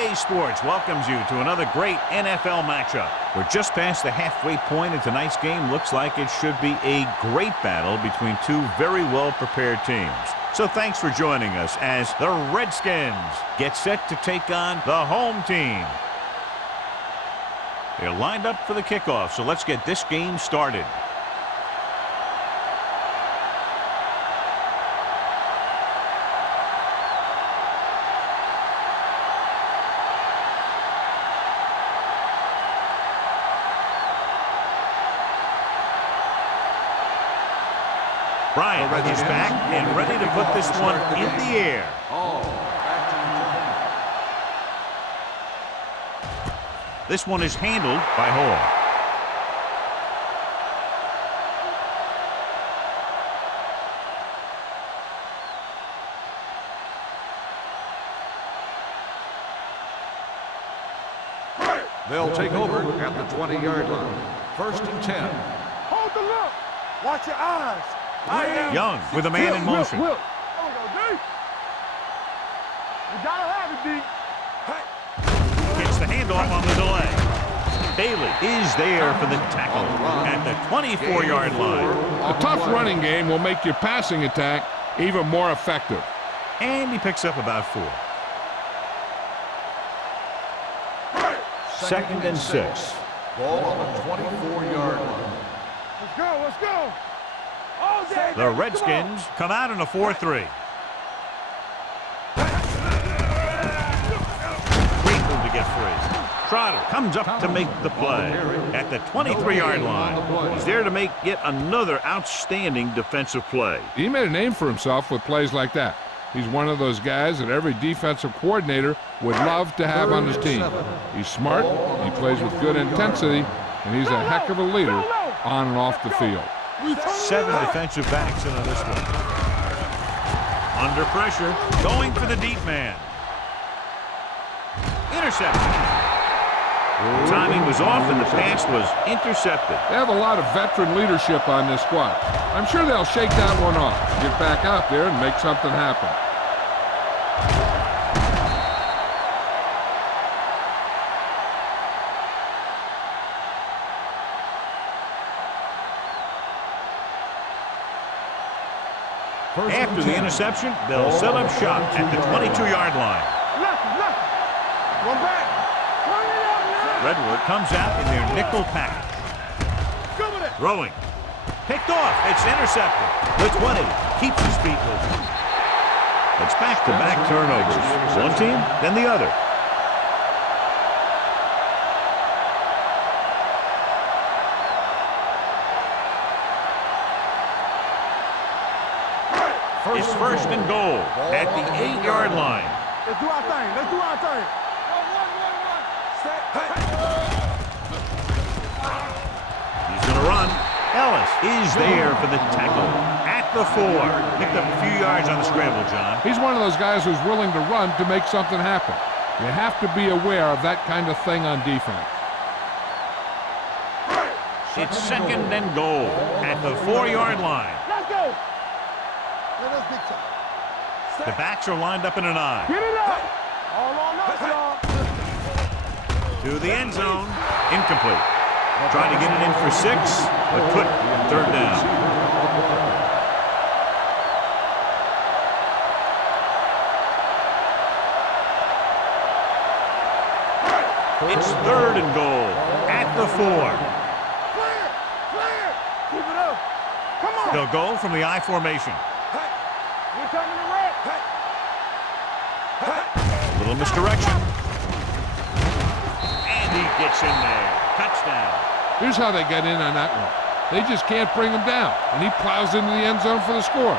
EA Sports welcomes you to another great NFL matchup. We're just past the halfway point of tonight's game. Looks like it should be a great battle between two very well-prepared teams. So thanks for joining us as the Redskins get set to take on the home team. They're lined up for the kickoff, so let's get this game started. Bryant is back and ready to put this one in the air. This one is handled by Hall. They'll take over at the 20-yard line. 1st and 10. Hold the look. Watch your eyes. Young with a man in motion. Will. There we go, D. You gotta have it, D. Gets the handoff on the delay. Bailey is there for the tackle at the 24-yard line. A tough running game will make your passing attack even more effective. And he picks up about 4. 2nd and 6. Ball on the 24-yard line. Let's go, let's go. All day. The Redskins come out in a 4-3. Great move to get free. Trotter comes up to make the play at the 23-yard line. He's there to make yet another outstanding defensive play. He made a name for himself with plays like that. He's one of those guys that every defensive coordinator would love to have on his team. He's smart, he plays with good intensity, and he's a heck of a leader on and off the field. 7 defensive backs into this one. Under pressure, going for the deep man. Interception. Timing was off and the pass was intercepted. They have a lot of veteran leadership on this squad. I'm sure they'll shake that one off, get back out there and make something happen. After the interception, they'll set up shop at the 22-yard line. One back. Turn it up now. Redwood comes out in their nickel package. Throwing. Picked off. It's intercepted. The 20 keeps his feet moving. It's back-to-back turnovers. One team, then the other. It's 1st and goal at the 8-yard line. Let's do our thing. Let's do our thing. He's going to run. Ellis is there for the tackle at the 4. Picked up a few yards on the scramble, John. He's one of those guys who's willing to run to make something happen. You have to be aware of that kind of thing on defense. It's 2nd and goal at the 4-yard line. Let's go. Let us big time. The backs are lined up in an I. Get it up. All on us, y'all. To the end zone. Incomplete. Trying to get it in for 6, but couldn't. 3rd down. It's 3rd and goal at the 4. Clear. Keep it up. Come on. They'll go from the I formation. We're coming to red. Little misdirection. And he gets in there. Touchdown. Here's how they get in on that one. They just can't bring him down, and he plows into the end zone for the score.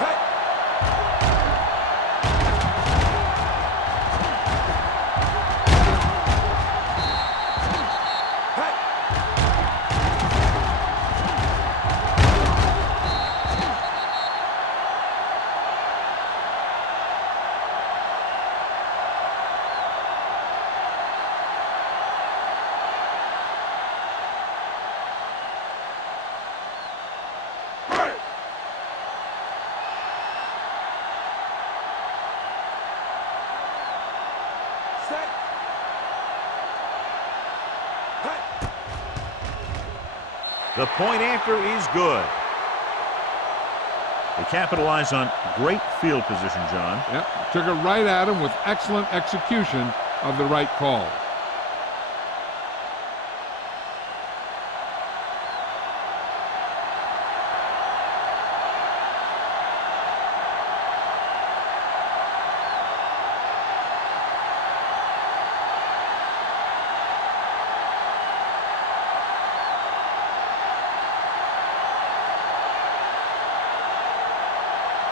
The point after is good. They capitalize on great field position, John. Yep, took it right at him with excellent execution of the right call.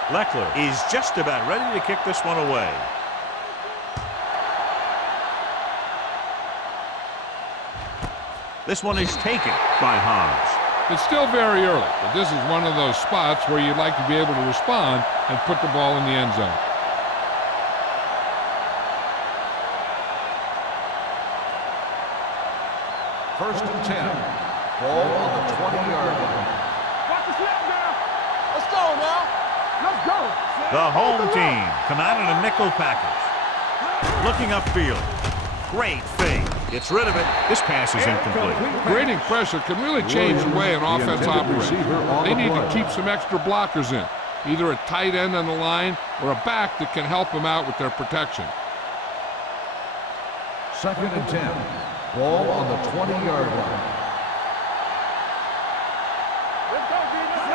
Leckler is just about ready to kick this one away. This one is taken by Hobbs. It's still very early, but this is one of those spots where you'd like to be able to respond and put the ball in the end zone. First and 10. Ball on the 20-yard line. Watch the snap now. Let's go now. Let's go. The home team come out in a nickel package. Looking upfield. Great fake. Gets rid of it. This pass is incomplete. Creating pressure can really change the way an offense operates. They need to keep some extra blockers in, either a tight end on the line or a back that can help them out with their protection. Second and 10. Ball on the 20-yard line.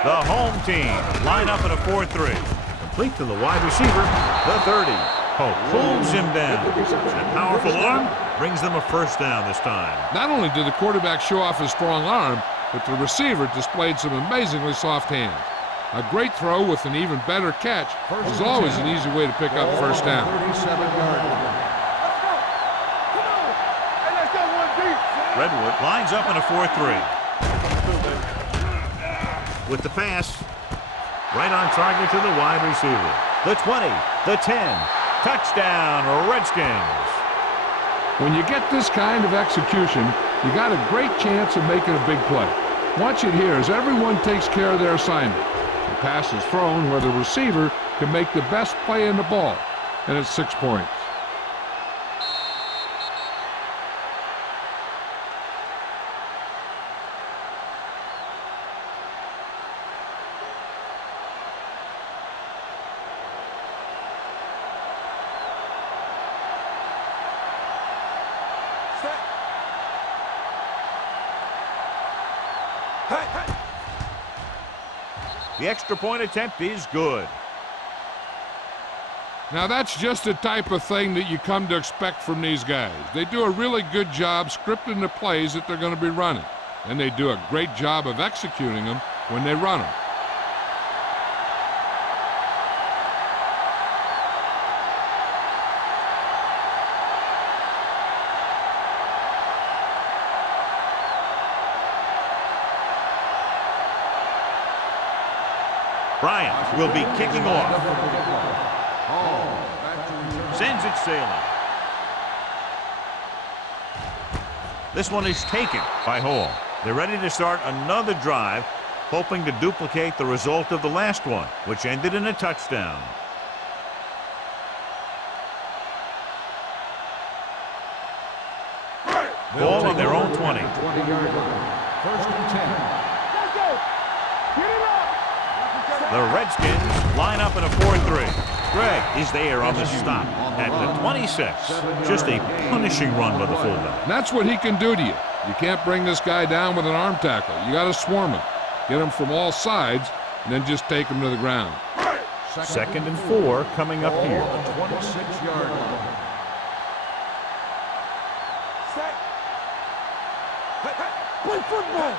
The home team line up in a 4-3. Complete to the wide receiver, the 30. Pope pulls him down. A powerful arm brings them a first down this time. Not only did the quarterback show off his strong arm, but the receiver displayed some amazingly soft hands. A great throw with an even better catch is always an easy way to pick up first down. 37-yard line. Redwood lines up in a 4-3. With the pass, right on target to the wide receiver. The 20, the 10, touchdown, Redskins. When you get this kind of execution, you got a great chance of making a big play. Watch it here as everyone takes care of their assignment. The pass is thrown where the receiver can make the best play in the ball, and it's 6 points. The extra point attempt is good. Now that's just the type of thing that you come to expect from these guys. They do a really good job scripting the plays that they're going to be running, and they do a great job of executing them when they run them. Bryant will be kicking off. Sends it sailing. This one is taken by Hall. They're ready to start another drive, hoping to duplicate the result of the last one, which ended in a touchdown. Ball on their own 20. 20-yard line. First and 10. The Redskins line up in a 4-3. Gregg is there on the stop at the 26. Just a punishing run by the fullback. And that's what he can do to you. You can't bring this guy down with an arm tackle. You got to swarm him. Get him from all sides, and then just take him to the ground. Second and 4 coming up here. The 26-yard line. Play football.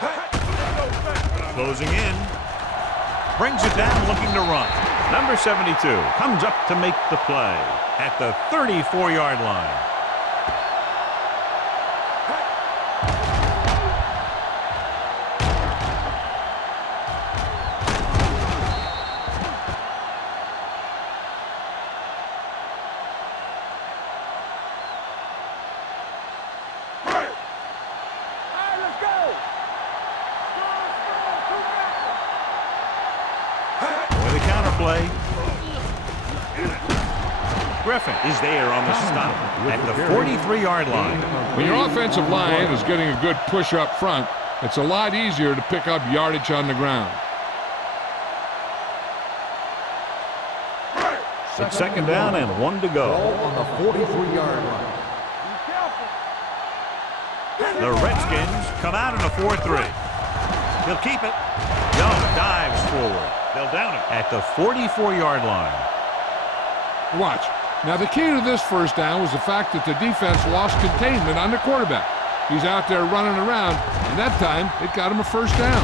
Closing in. Brings it down looking to run. Number 72 comes up to make the play at the 34-yard line. Play. Griffin is there on the stop at the 43-yard line. When your offensive line is getting a good push up front, It's a lot easier to pick up yardage on the ground. It's second down and 1 to go. Ball on the 43-yard line. The Redskins come out in a 4-3. He'll keep it. Young dives forward. They'll down it at the 44-yard line. Watch. Now, the key to this first down was the fact that the defense lost containment on the quarterback. He's out there running around, and that time it got him a first down.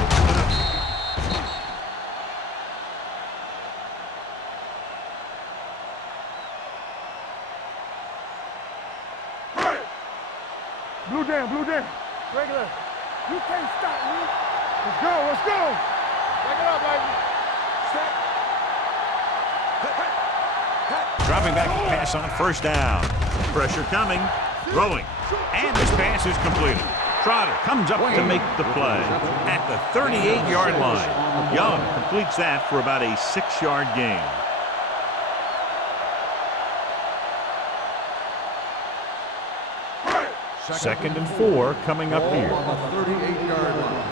Blue down, blue down. Regular. You can't stop me. Let's go, let's go. Break it up, baby. Set. Dropping back to pass on first down. Pressure coming. Throwing. And this pass is completed. Trotter comes up to make the play at the 38-yard line. Young completes that for about a 6-yard gain. Second and 4 coming up here. On the 38-yard line.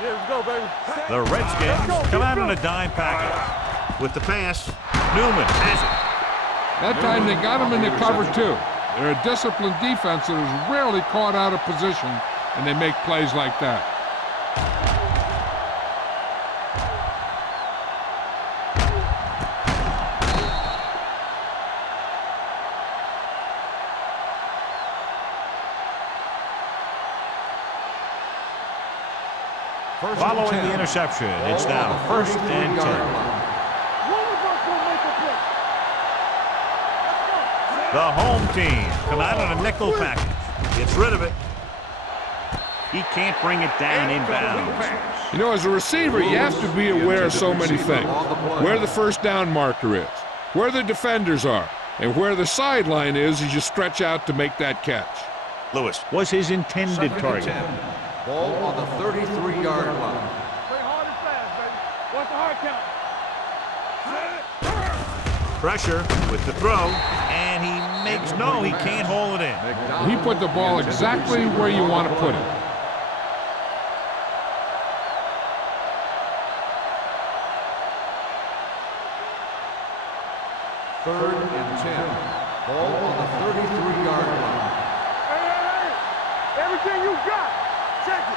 Yeah, let's go, baby. The Redskins come out in a dime package. With the pass, Newman has it. That time they got him in the cover, too. They're a disciplined defense that is rarely caught out of position, and they make plays like that. Following the interception, it's now first and 10. The home team come out on a nickel package. Gets rid of it. He can't bring it down inbounds. You know, as a receiver, you have to be aware of so many things. Where the first down marker is, where the defenders are, and where the sideline is as you stretch out to make that catch. Lewis was his intended target. Ball on the 33-yard line. Play hard and fast, baby. What's the hard count? Pressure with the throw, and he makes no, he can't hold it in. He put the ball exactly where you want to put it. Third and 10. Ball on the 33-yard line. Hey, everything you got. Check it.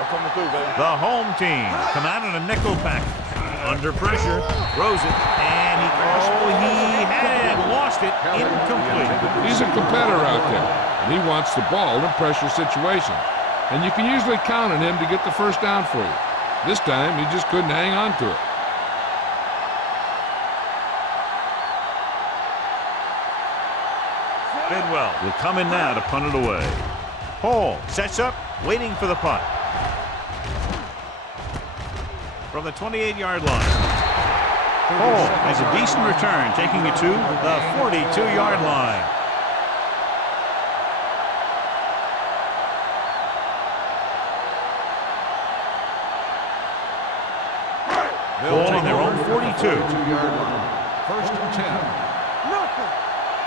I'm coming through, baby. The home team come out in a nickel package. Under pressure, throws it, and he had it, lost it, incomplete. He's a competitor out there, and he wants the ball in pressure situations. And you can usually count on him to get the first down for you. This time, he just couldn't hang on to it. Bidwell will come in now to punt it away. Hall sets up, waiting for the punt. From the 28-yard line. Hall has a decent return, taking it to the 42-yard line. Ball on their own 42. First and 10. Nothing.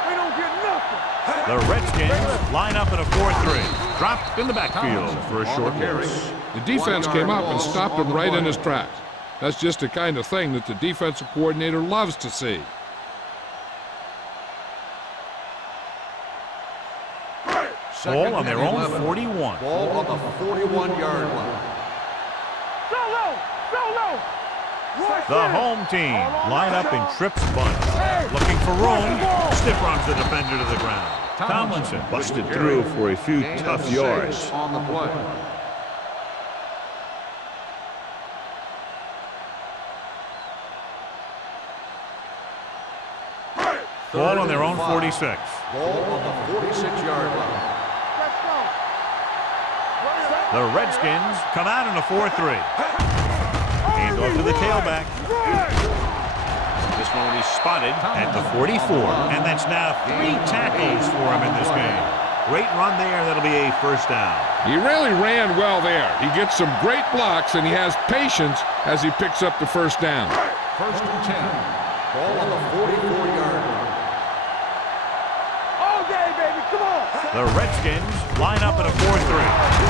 We don't get nothing. The Redskins line up in a 4-3. Dropped in the backfield for a short loss. The defense came up and stopped him right in his tracks. That's just the kind of thing that the defensive coordinator loves to see. Ball on their own 41. Ball on the 41-yard line. Solo. The home team line up in trips bunch. Looking for room. Stiff arms the defender to the ground. Tomlinson busted through for a few tough yards. On the play. Ball on their own 46. Ball on the 46-yard line. Let's go. The Redskins come out in a 4-3. Hand off to the tailback. This one will be spotted at the 44. And that's now 3 tackles for him in this game. Great run there. That'll be a first down. He really ran well there. He gets some great blocks, and he has patience as he picks up the first down. First and 10. Ball on the 44-yard line. All day, baby. Come on. The Redskins line up in a 4-3.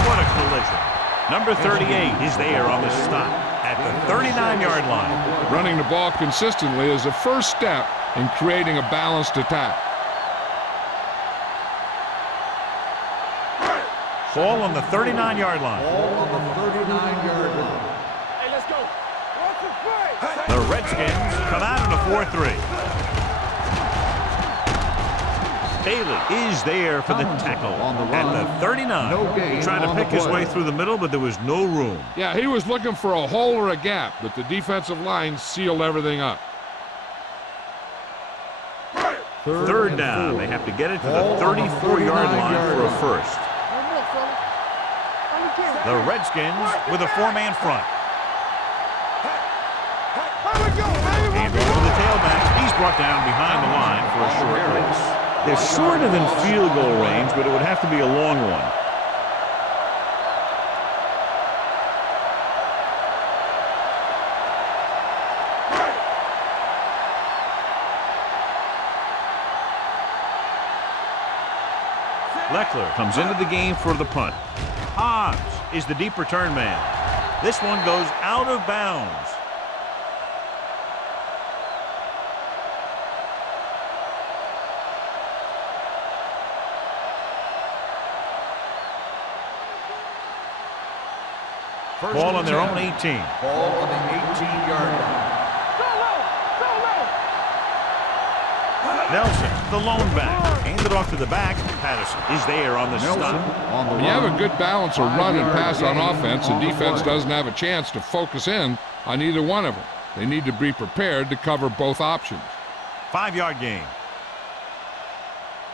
What a collision. Number 38 is there on the stop at the 39-yard line. Running the ball consistently is the first step in creating a balanced attack. Ball on the 39-yard line. Ball on the 39-yard line. Hey, let's go. What's the play? The Redskins come out in a 4-3. Bailey is there for the tackle on the at run. the 39. No gain He tried to on pick the his play. way through the middle, but there was no room. Yeah, he was looking for a hole or a gap, but the defensive line sealed everything up. Third down. They have to get it to the 34-yard line for a first. One more, fella. Only ten. The Redskins with a four-man front. Here we go, baby. And over the tailback, he's brought down behind the line for a short release. They're sort of in field goal range, but it would have to be a long one. Leckler comes into the game for the punt. Hobbs is the deep return man. This one goes out of bounds. Ball on their own 18. Ball on the 18-yard line. Go low. Go low. Nelson, the lone back, handed off to the back. Patterson is there on the Nelson stop. on the When you have a good balance of run and 5-yard pass on gain offense, the on the defense play. doesn't have a chance to focus in on either one of them. They need to be prepared to cover both options. 5-yard gain.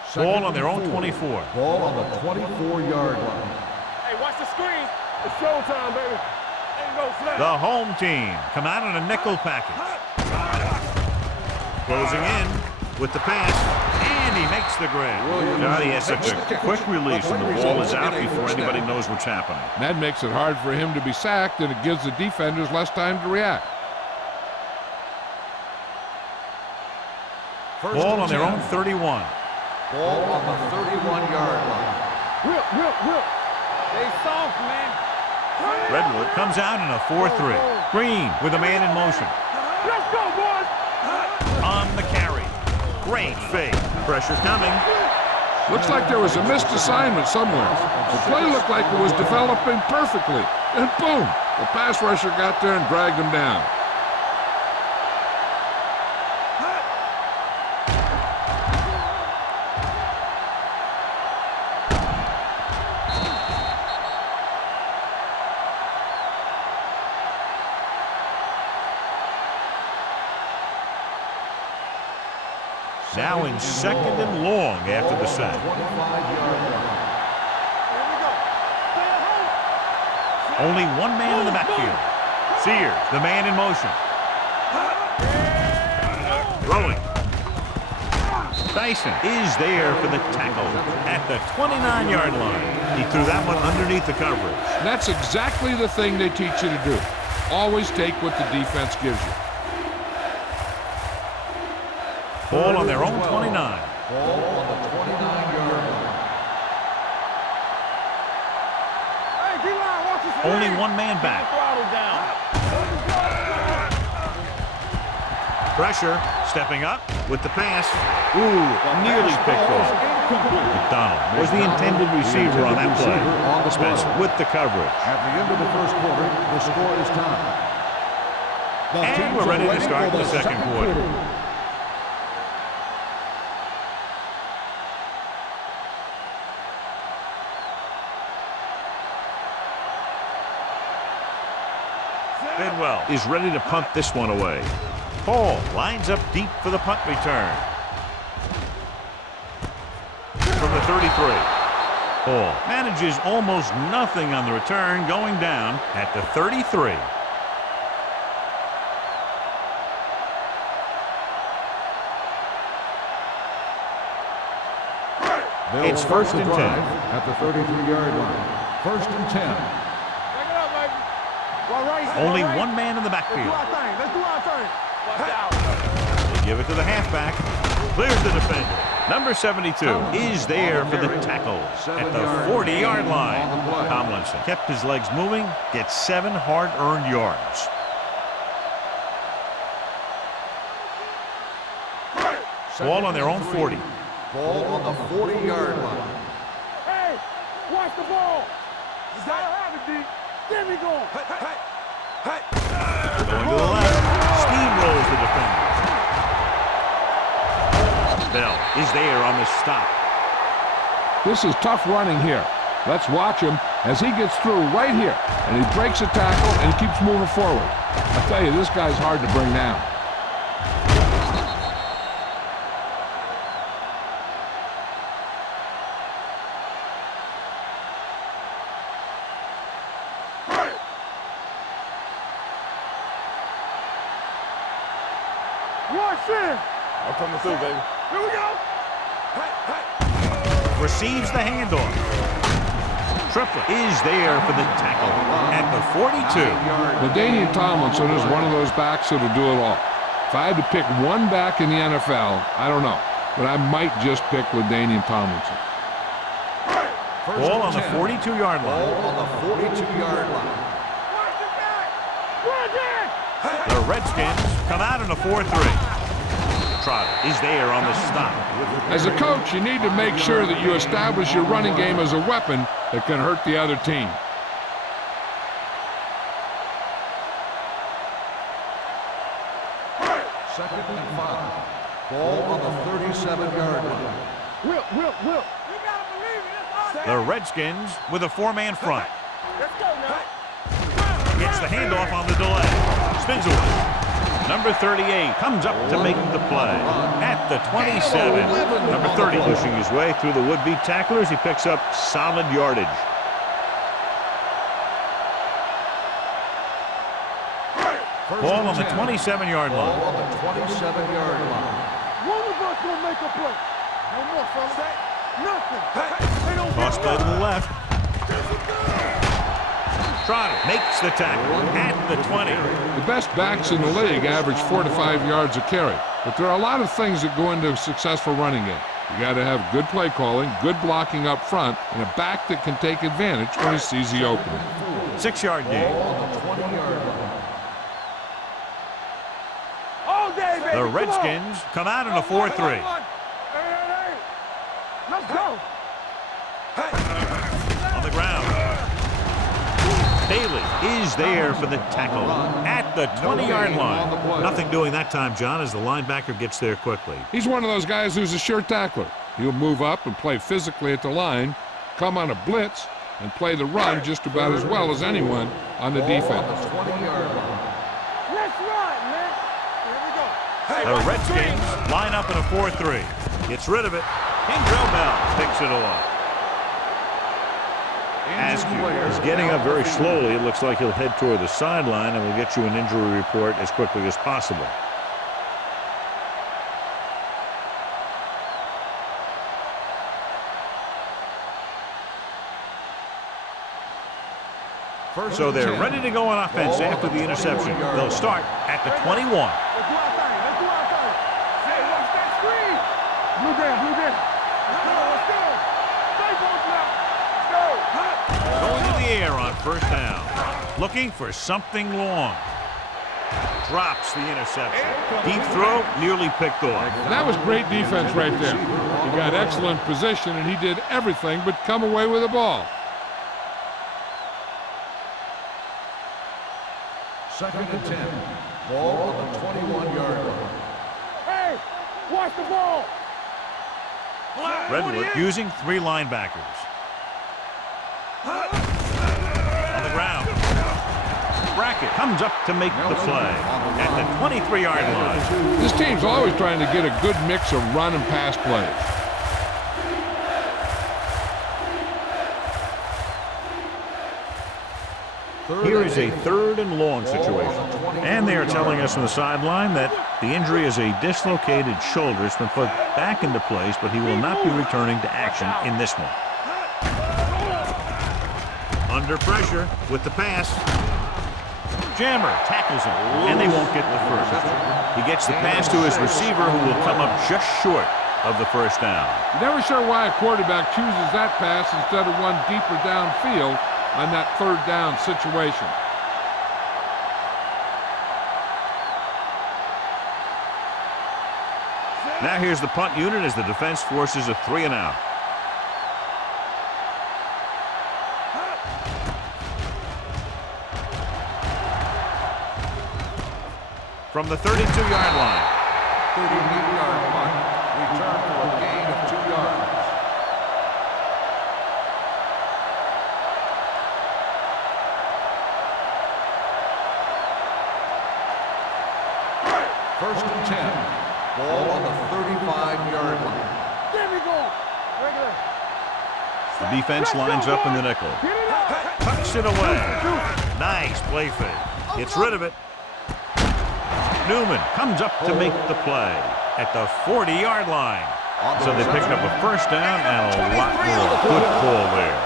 Second Ball on their and own 4. 24. Ball on the 24-yard line. Hey, watch the screen. It's showtime, baby. Ain't no flag. The home team come out in a nickel package. Closing in with the pass, and he makes the grab. God, he has such a quick release, and the ball is out before anybody knows what's happening. And that makes it hard for him to be sacked, and it gives the defenders less time to react. Ball on their own 31. Ball on the 31-yard line. Whip. They soft, man. Redwood comes out in a 4-3. Green with a man in motion. Let's go, boys. On the carry. Great fake. Pressure coming. Looks like there was a missed assignment somewhere. The play looked like it was developing perfectly. And boom, the pass rusher got there and dragged him down. Now in second and long after the sack. 25-yard line. Here we go. Stay at home. Only one man in the backfield. Sears, the man in motion. Throwing. Dyson is there for the tackle at the 29-yard line. He threw that one underneath the coverage. And that's exactly the thing they teach you to do. Always take what the defense gives you. Ball on their own 29. Ball on the 29-yard line. Hey, D-line, watch this. Only one man back. Throttle down. Pressure, stepping up with the pass. Ooh, nearly picked off. McDonald was the intended receiver on that play. On the play. Spencer with the coverage. At the end of the first quarter, the score is tied. And we're ready to start the second quarter. Bidwell is ready to punt this one away. Paul lines up deep for the punt return. From the 33. Paul manages almost nothing on the return, going down at the 33. It's first and 10. At the 33-yard line. First and 10. Back it up, baby. Well, right, Only right. one man in the Let's do backfield. our thing. Let's do our thing. Watch out. They give it to the halfback. Clears the defender. Number 72 is there for the tackle at the 40-yard line. Tomlinson kept his legs moving, gets 7 hard-earned yards. Ball on their own 40. Ball on the 40-yard line. Hey, watch the ball. You gotta have it, D. Get me going. Going to the left. Steamrolls the defender. Bell is there on the stop. This is tough running here. Let's watch him as he gets through right here. And he breaks a tackle and keeps moving forward. I tell you, this guy's hard to bring down. I'm coming through, baby. Here we go. Receives the handoff. Triplett is there for the tackle at the 42. LaDainian Tomlinson is one of those backs that'll do it all. If I had to pick one back in the NFL, I don't know, but I might just pick LaDainian Tomlinson. Ball on the 42-yard line. Ball on the 42-yard line. The Redskins come out in a 4-3. Trotter is there on the stop. As a coach, you need to make sure that you establish your running game as a weapon that can hurt the other team. Second and 5. Ball on the 37-yard line. Will. You gotta believe it. The Redskins with a 4-man front. Let's go now. Gets the handoff on the delay. Spins away. Number 38 comes up to make the play at the 27. Number 30 pushing his way through the would-be tacklers. He picks up solid yardage. Ball on the 27-yard line. Ball on the 27-yard line. One of us gonna make a play. No more, fellas. Nothing. They don't Cross play to the left. Trotter makes the tackle at the 20. The best backs in the league average 4 to 5 yards a carry. But there are a lot of things that go into a successful running game. You got to have good play calling, good blocking up front, and a back that can take advantage when he sees the opening. 6-yard gain. all day, baby. The Redskins come out in a 4-3. Hey. Let's go. On the ground. Bailey is there for the tackle at the 20-yard line. Nothing doing that time, John, as the linebacker gets there quickly. He's one of those guys who's a sure tackler. He'll move up and play physically at the line, come on a blitz, and play the run just about as well as anyone on the defense. Let's run, man. Here we go. The Redskins line up in a 4-3. Gets rid of it. Kendrell Bell picks it off. Askew is getting up very slowly. It looks like he'll head toward the sideline, and we'll get you an injury report as quickly as possible. So they're ready to go on offense after the interception. They'll start at the 21. Let's do our thing. Hey, watch that screen. Blue down. Let's go. Stay focused now. Let's go. Going to the air on first down. Looking for something long. Drops the interception. Deep throw, nearly picked off. That was great defense right there. He got excellent position, and he did everything but come away with the ball. Second and 10. Ball on the 21-yard line. Hey, watch the ball. Redwood using 3 linebackers. On the ground. Brackett comes up to make the play at the 23-yard line. This team's always trying to get a good mix of run and pass plays. Here is a 3rd and long situation. And they are telling us on the sideline that the injury is a dislocated shoulder. It's been put back into place, but he will not be returning to action in this one. Under pressure with the pass. Jammer tackles him, and they won't get the first. He gets the pass to his receiver, who will come up just short of the first down. You're never sure why a quarterback chooses that pass instead of one deeper downfield on that third down situation. Now here's the punt unit as the defense forces a 3-and-out. From the 32-yard line. 38-yard punt. Return for a gain of 2 yards. First and 10. Ball on the 35-yard line. There we go. Regular. The defense lines up in the nickel. Tucks it away. Nice play fake. Gets rid of it. Newman comes up to make the play at the 40-yard line. So they pick up a first down and a lot more. Good call there.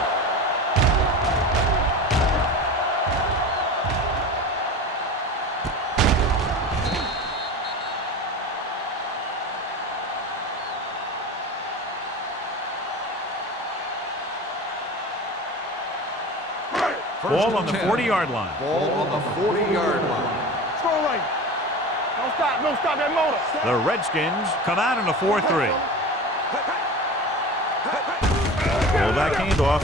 Ball on the 40-yard line. Ball on the 40-yard line. Strong line. Don't stop. Don't stop that motor. The Redskins come out in a 4-3. Pull back handoff.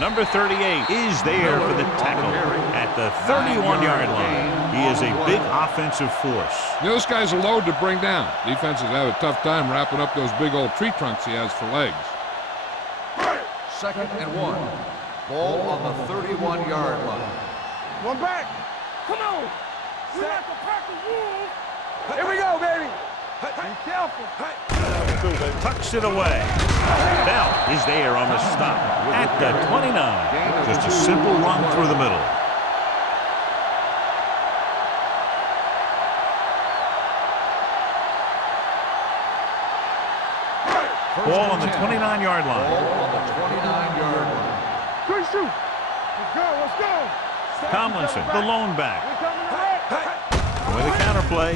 Number 38 is there for the tackle at the 31-yard line. He is a big offensive force. You know, this guy's a load to bring down. Defenses have a tough time wrapping up those big old tree trunks he has for legs. 2nd and 1. Ball on the 31-yard line. One back. Come on. We like to pack the wolves. Here we go, baby. Be careful. Tucks it away. Bell is there on the stop at the 29. Just a simple run through the middle. Ball on the 29-yard line. Ball on the 29-yard line. Good shoot. Let's go. Let's go. Tomlinson, the lone back. We're coming to red. With a counterplay.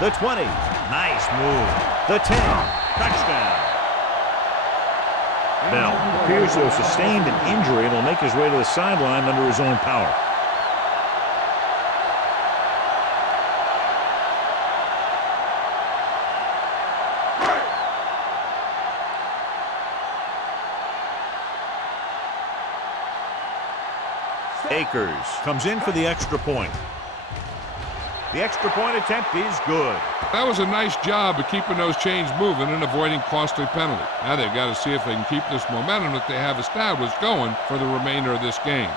The 20. Nice move. The 10. Touchdown. Bell appears to have sustained an injury and will make his way to the sideline under his own power. Akers comes in for the extra point. The extra point attempt is good. That was a nice job of keeping those chains moving and avoiding costly penalty. Now they've got to see if they can keep this momentum that they have established going for the remainder of this game.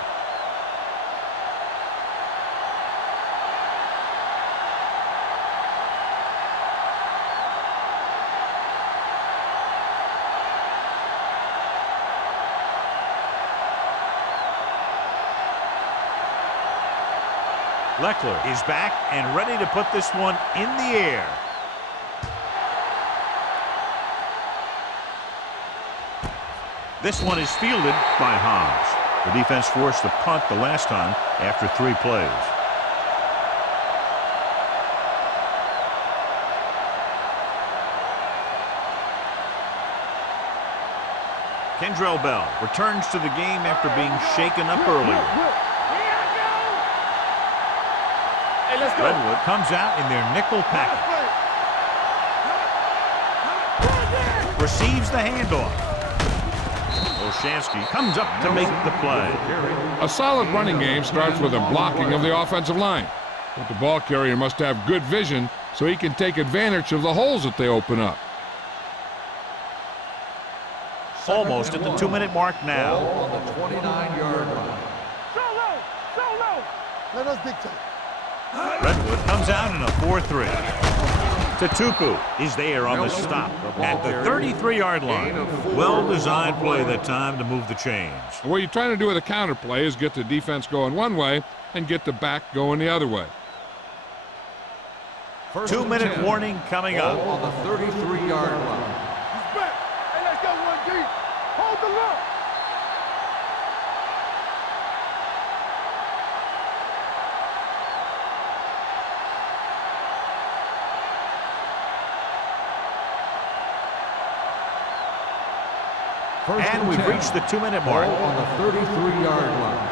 Leckler is back and ready to put this one in the air. This one is fielded by Hans. The defense forced the punt the last time after 3 plays. Kendrell Bell returns to the game after being shaken up earlier. Redwood comes out in their nickel package. Receives the handoff. Olshansky comes up to make the play. A solid running game starts with a blocking of the offensive line. But the ball carrier must have good vision so he can take advantage of the holes that they open up. Almost at the 2-minute mark now. Ball on the 29-yard line. Solo. Let us dictate. Redwood comes out in a 4-3. Tatupu is there on the stop at the 33-yard line. Well-designed play that time to move the chains. What you're trying to do with a counter play is get the defense going one way and get the back going the other way. 2-minute warning coming up. Ball on the 33-yard line. He's back. Hey, let's go one deep. Hold the look. And we've reached the 2-minute mark. Ball on the 33-yard line.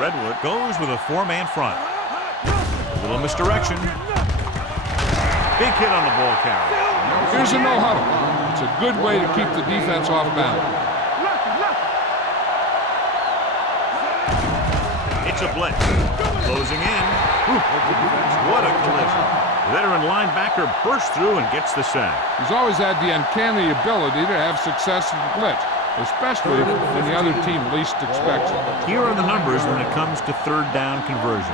Redwood goes with a 4-man front. A little misdirection. Big hit on the ball carrier. Here's a no-huddle. It's a good way to keep the defense off balance. It's a blitz. Closing in. What a collision. The veteran linebacker bursts through and gets the sack. He's always had the uncanny ability to have success in the blitz, especially when the other team least expects it. Here are the numbers when it comes to third down conversions.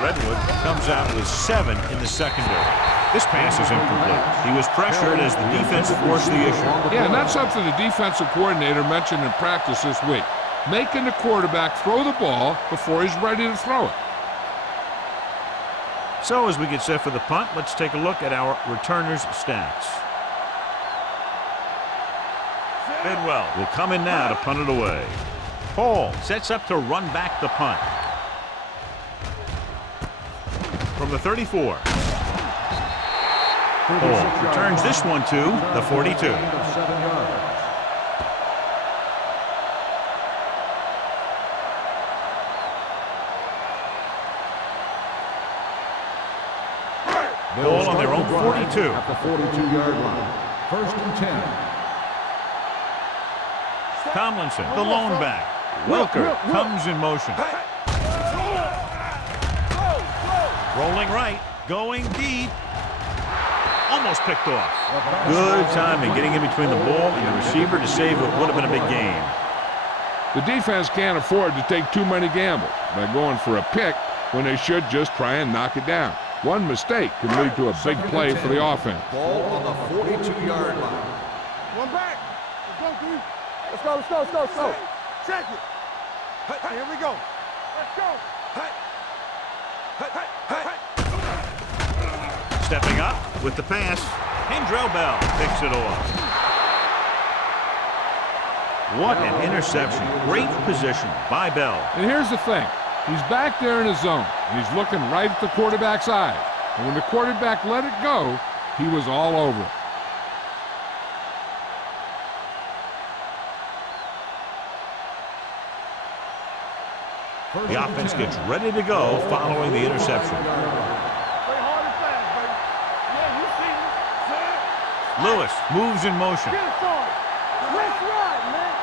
Redwood comes out with 7 in the secondary. This pass is incomplete. He was pressured as the defense forced the issue. Yeah, and that's something the defensive coordinator mentioned in practice this week. Making the quarterback throw the ball before he's ready to throw it. So as we get set for the punt, let's take a look at our returners' stats. Bidwell will come in now to punt it away. Hall sets up to run back the punt. From the 34. Hall returns this one to the 42. 7 yards. Ball on their own 42. At the 42-yard line. 1st and 10. Tomlinson, the lone back. Welker comes in motion. Rolling right, going deep. Almost picked off. Good timing, getting in between the ball and the receiver to save what would have been a big gain. The defense can't afford to take too many gambles by going for a pick when they should just try and knock it down. One mistake can lead to a big play for the offense. Ball on the 42-yard line. One back. Let's go, let's go, let's go, let's go. Check it. Here we go. Let's go. Stepping up with the pass, Hendrell Bell picks it off. What an interception. Great position by Bell. And here's the thing. He's back there in his zone. And he's looking right at the quarterback's eyes. And when the quarterback let it go, he was all over it. The offense gets ready to go following the interception. Play hard and fast, baby. Yeah, you see me. Lewis moves in motion. Get it started. Let's ride, man.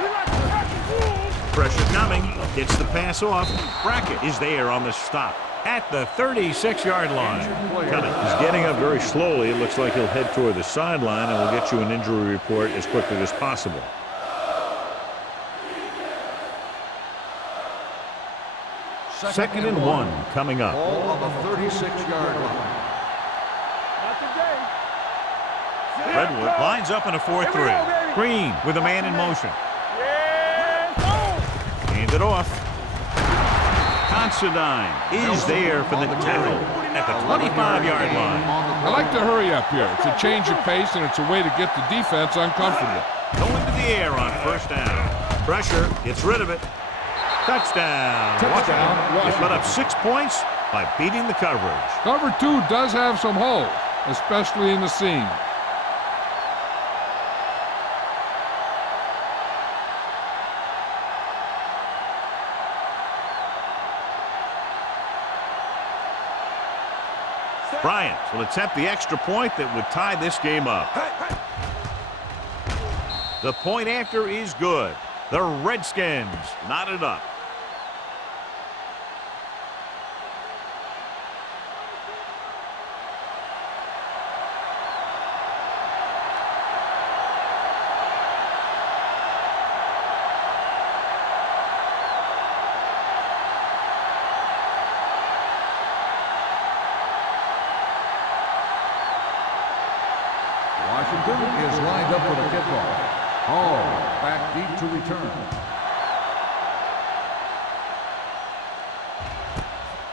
You like to catch the rules. Pressure coming. Gets the pass off. Brackett is there on the stop at the 36-yard line. He's getting up very slowly. It looks like he'll head toward the sideline, and we'll get you an injury report as quickly as possible. Second and 1 coming up. Ball on the 36-yard line. Not today. Redwood lines up in a 4-3. Green with a man in motion. Hand it off. Considine is there for the tackle at the 25-yard line. I like to hurry up here. It's a change of pace, and it's a way to get the defense uncomfortable. Going to the air on 1st down. Pressure, gets rid of it. Touchdown. They put up 6 points by beating the coverage. Cover 2 does have some holes, especially in the seam. Bryant will attempt the extra point that would tie this game up. The point after is good. The Redskins knotted up. Washington is lined up for the kickoff. Hall back deep to return.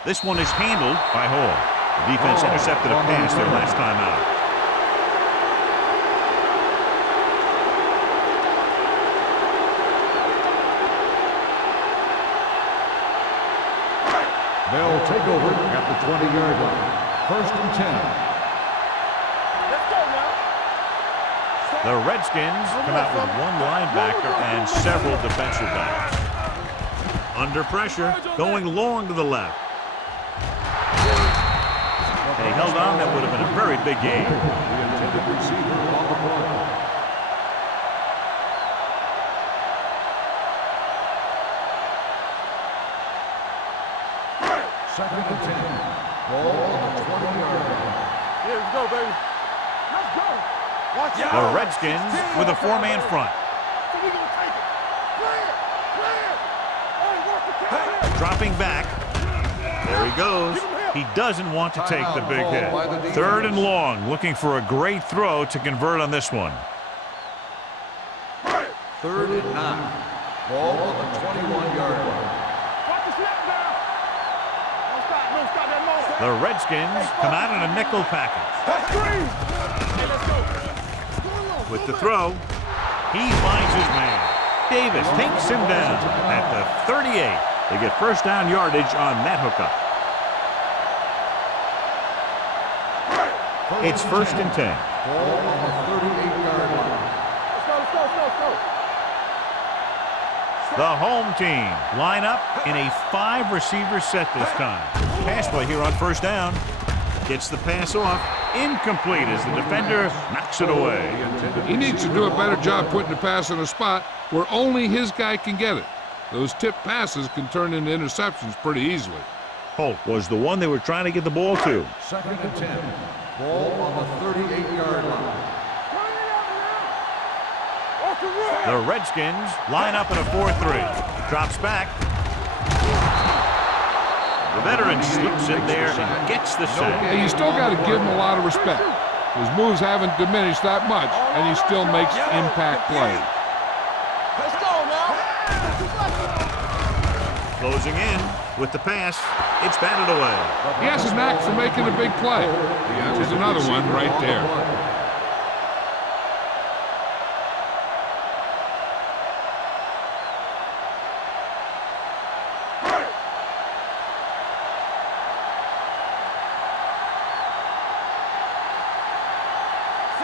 This one is handled by Hall. The defense intercepted a pass their last time out. They'll take over at the 20-yard line. 1st and 10. The Redskins come out with one linebacker and several defensive backs. Under pressure, going long to the left. They held on. That would have been a very big game. The intended receiver on the play. Second and 10. Ball on the 20-yard line. Here we go, baby. Let's go. Watch The out. Redskins with a four-man front. So we gonna take it. Play it. Play it. Hey, work the catch here. Dropping back. There he goes. He doesn't want to take the big hit. Third and long, looking for a great throw to convert on this one. Third and 9. Ball on the 21-yard line. Watch the snap now. Don't stop that motion. The Redskins come out in a nickel package. Screen. Hey, let's go. With the throw, he finds his man. Davis takes him down at the 38. They get first down yardage on that hookup. It's first and 10. Ball on the 38-yard line. Let's go. The home team line up in a 5-receiver set this time. Pass play here on first down. Gets the pass off. Incomplete as the defender knocks it away. He needs to do a better job putting the pass in a spot where only his guy can get it. Those tip passes can turn into interceptions pretty easily. Holt was the one they were trying to get the ball to. Second and 10. Ball on the 38-yard line. The Redskins line up in a 4-3. Drops back. The veteran slips in there and gets the sack. And you still got to give him a lot of respect. His moves haven't diminished that much, and he still makes impact plays. Let's go now. Closing in with the pass. It's batted away. He has a knack for making a big play. That was another one right there.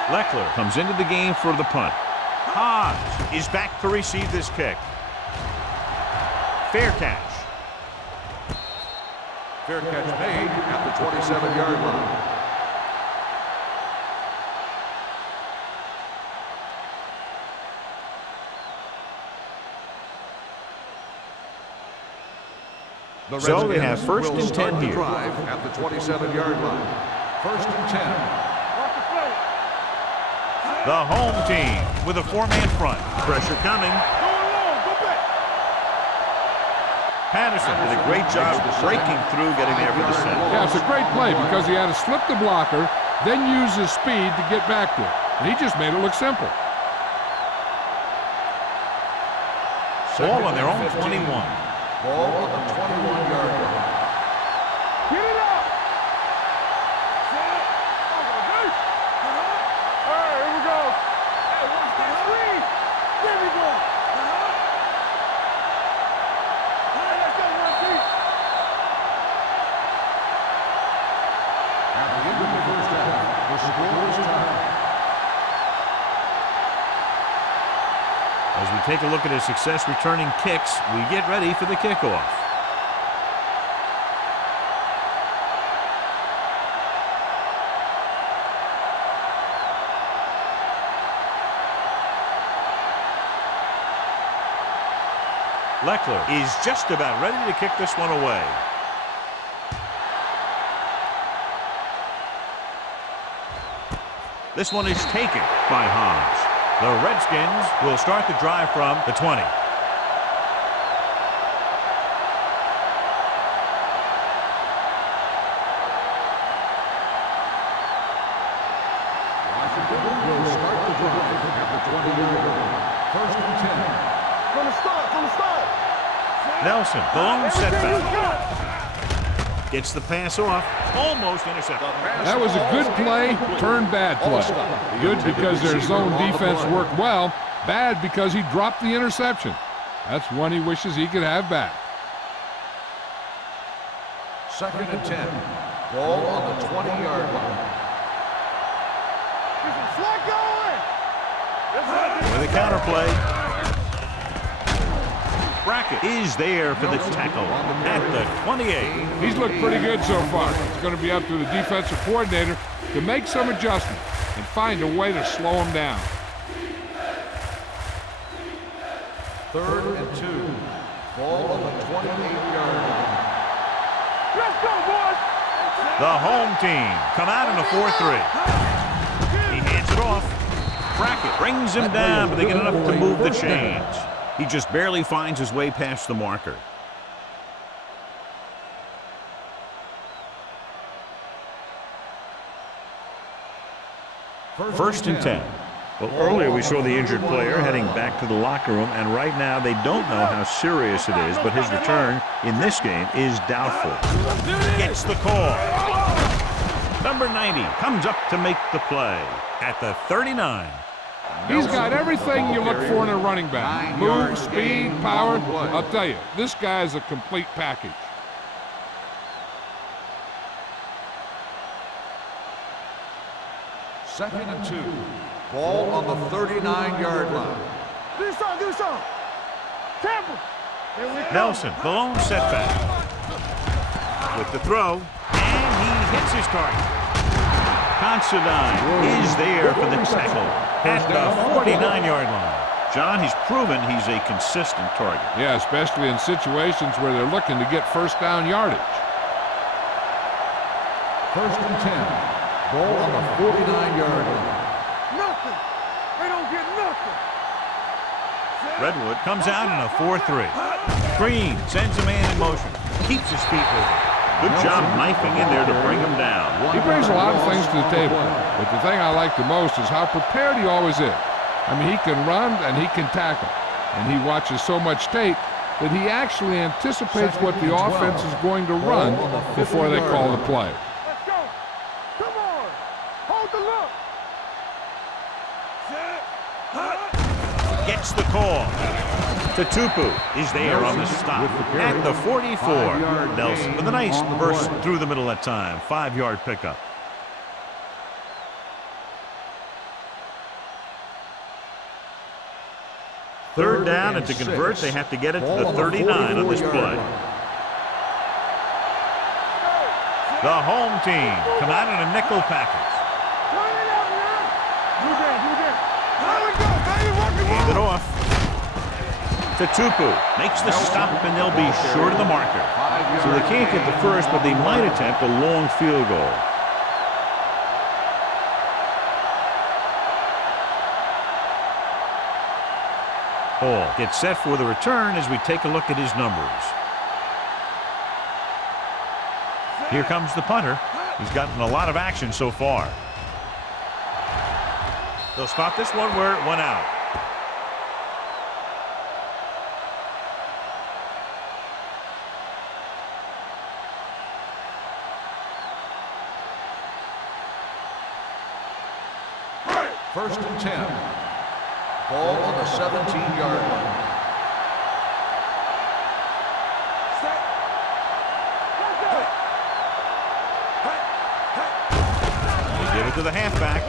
Leckler comes into the game for the punt. Hodge is back to receive this kick. Fair catch. Fair catch made at the 27-yard line. So they have first and 10 here. Drive at the 27-yard line. First and 10. The home team with a 4-man front. Pressure coming. Patterson did a great job breaking through, getting there for the set. Yeah, it's a great play because he had to slip the blocker, then use his speed to get back to it. And he just made it look simple. Ball on their own 21. Ball on the 21-yard line. Get it up. Here we go. Hey, watch that screen. There we go. Let's go, Rusty. At the end of the first half, the score is tied. As we take a look at his success returning kicks, we get ready for the kickoff. Leckler is just about ready to kick this one away. This one is taken by Hodge. The Redskins will start the drive from the 20. Washington will start the drive at the 20-yard line. First and 10. From the start. Nelson, the lone setback. Gets the pass off. Almost intercepted. That was a good play, turned bad play. Good because their zone defense worked well. Bad because he dropped the interception. That's one he wishes he could have back. Second and 10. Ball on the 20-yard line. Slide going. With a counterplay. Brackett is there for the tackle at the 28. He's looked pretty good so far. It's going to be up to the defensive coordinator to make some adjustments and find a way to slow him down. 3rd and 2. Ball on the 28-yard line. Let's go, boys. The home team come out in a 4-3. He hands it off. Brackett brings him down, but they get enough to move the chains. He just barely finds his way past the marker. First and 10. Well, earlier we saw the injured player heading back to the locker room, and right now they don't know how serious it is, but his return in this game is doubtful. Gets the call. Number 90 comes up to make the play at the 39. He's got everything you look for in a running back. Move, speed, power. I'll tell you, this guy is a complete package. Second and 2. Ball on the 39-yard line. Do something. Tampa. Nelson, the lone setback. With the throw, and he hits his target. Considine is there for the tackle at the 49-yard line. John, he's proven he's a consistent target. Yeah, especially in situations where they're looking to get first down yardage. 1st and 10. Ball on the 49-yard line. Nothing. They don't get nothing. Redwood comes out in a 4-3. Green sends a man in motion. Keeps his feet moving. Good job knifing in there to bring him down. He brings a lot of things to the table, but the thing I like the most is how prepared he always is. I mean, he can run and he can tackle, and he watches so much tape that he actually anticipates what the offense is going to run before they call the play. Let's go. Come on. Hold the look. Gets the call. Tatupu is there on the stop at the 44. Nelson with a nice burst through the middle that time. 5-yard pickup. Third down, and to convert, they have to get it to the 39 on this play. The home team come out in a nickel package. Hand it off. Tatupu makes the stop, and they'll be short of the marker. So they can't get the first, but they might attempt a long field goal. Hall gets set for the return as we take a look at his numbers. Here comes the punter. He's gotten a lot of action so far. They'll spot this one where it went out. First and 10. Ball on the 17-yard line. They give it to the halfback.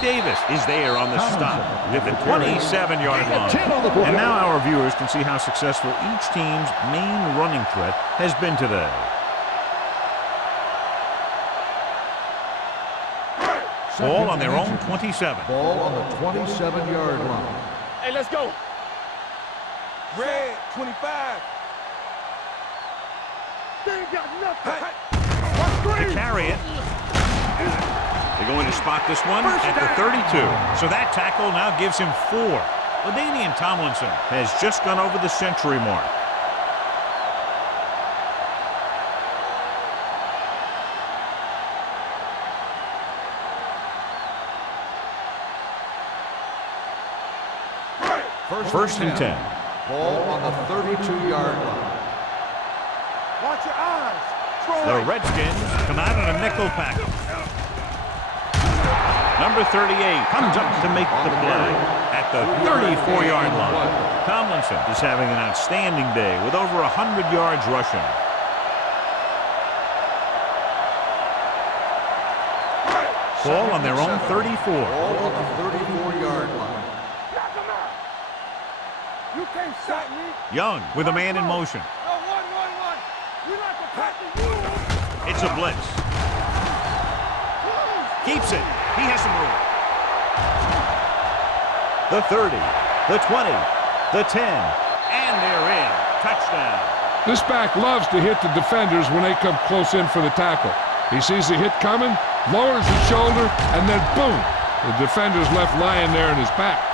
Davis is there on the stop at the 27-yard line. And now our viewers can see how successful each team's main running threat has been today. Ball on their own 27. Ball on the 27-yard line. Hey, let's go. Red, 25. They ain't got nothing. To carry it. They're going to spot this one at the 32. So that tackle now gives him 4. LaDainian Tomlinson has just gone over the century mark. First and 10. Ball on the 32-yard line. Watch your eyes. The Redskins come out in a nickel package. Number 38 comes up to make the play at the 34-yard line. Tomlinson is having an outstanding day with over 100 yards rushing. Ball on their own 34. Ball on the 34-yard line. Knock him out. You can't stop me. Young with a man in motion. No, one. We like to pass the rules. It's a blitz. Keeps it. He has some room. The 30, the 20, the 10, and they're in. Touchdown. This back loves to hit the defenders when they come close in for the tackle. He sees the hit coming, lowers his shoulder, and then boom, the defender's left lying there in his back.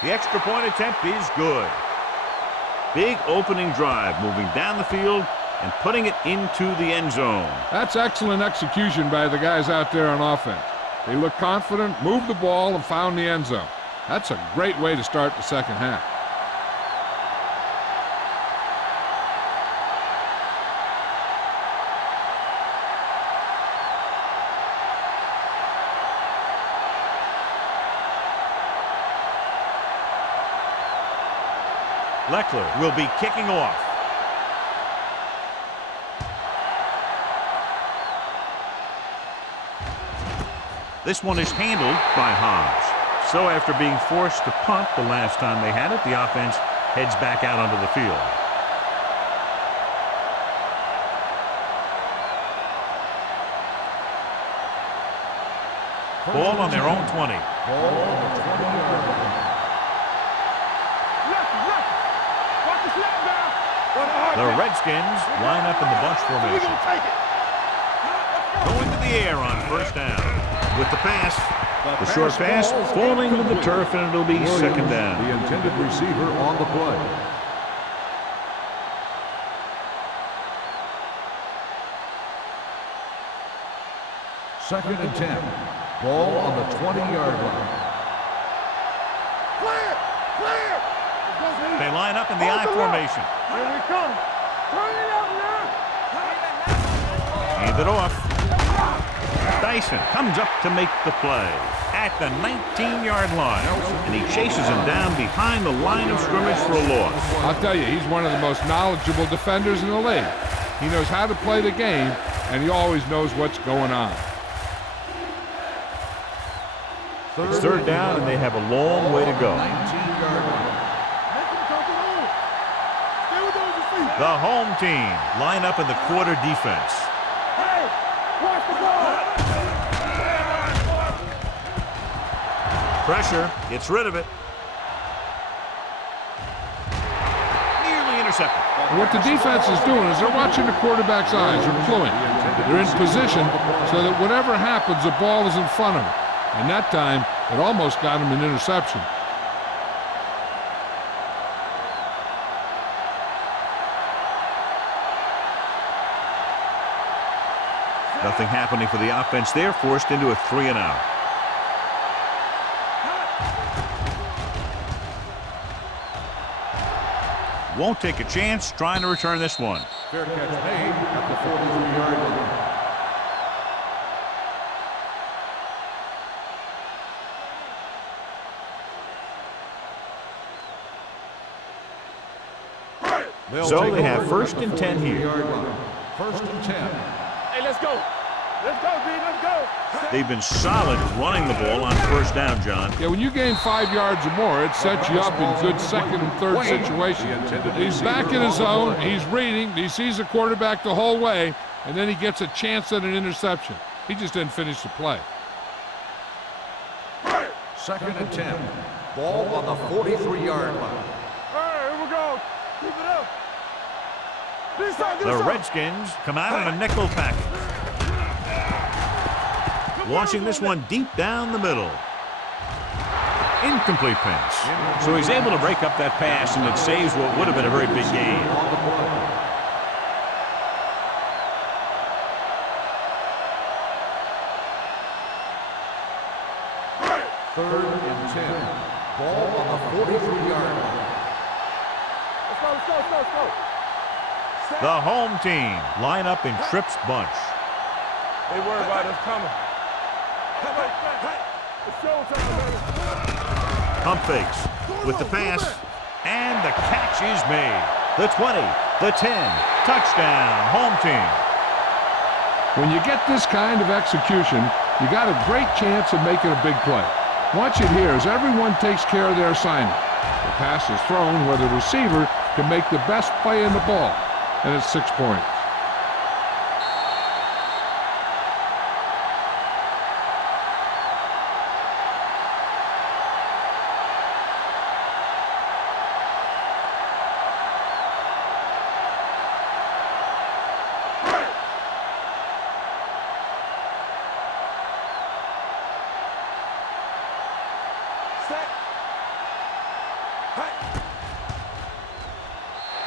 The extra point attempt is good. Big opening drive, moving down the field and putting it into the end zone. That's excellent execution by the guys out there on offense. They look confident, moved the ball, and found the end zone. That's a great way to start the second half. Leckler will be kicking off. This one is handled by Hobbs. So after being forced to punt the last time they had it, the offense heads back out onto the field. Ball on their own 20. Ball on the 20-yard line. Watch the snap now. The Redskins line up in the bunch formation. Going to the air on first down. With the pass, the short pass falling to the turf, and it'll be second down. The intended receiver on the play. Second and 10. Ball on the 20-yard line. Clear. They line up in the I formation. Here we come. Turn it up now. Hand it off. Dyson comes up to make the play at the 19-yard line, and he chases him down behind the line of scrimmage for a loss. I'll tell you, he's one of the most knowledgeable defenders in the league. He knows how to play the game, and he always knows what's going on. It's third down, and they have a long way to go. 19-yard line. The home team line up in the quarter defense. Hey, watch the ball. Pressure, gets rid of it. Nearly intercepted. What the defense is doing is they're watching the quarterback's eyes. They're cluing. They're in position so that whatever happens, the ball is in front of them. And that time, it almost got him an interception. Nothing happening for the offense there, forced into a 3-and-out. Won't take a chance trying to return this one. Fair catch made at the 43-yard line. So they have first and 10 here. First and 10. Hey, let's go. Let's go, B. Let's go. They've been solid running the ball on first down, John. Yeah, when you gain 5 yards or more, it sets you up in good second and third situations. He's back in his zone. He's reading. He sees the quarterback the whole way, and then he gets a chance at an interception. He just didn't finish the play. Second and 10. Ball on the 43-yard line. All right, here we go. Keep it up. The Redskins come out in a nickel package. Launching this one deep down the middle. Incomplete pass. So he's able to break up that pass, and it saves what would have been a very big gain. 3rd and 10. Ball on the 43-yard line. Let's go, let's go, let's go, let's go. The home team line up in Tripp's bunch. They worry about us coming. It's showtime, baby. Pump fakes with the pass, and the catch is made. The 20, the 10, touchdown, home team. When you get this kind of execution, you got a great chance of making a big play. Watch it here as everyone takes care of their assignment. The pass is thrown where the receiver can make the best play in the ball, and it's 6 points.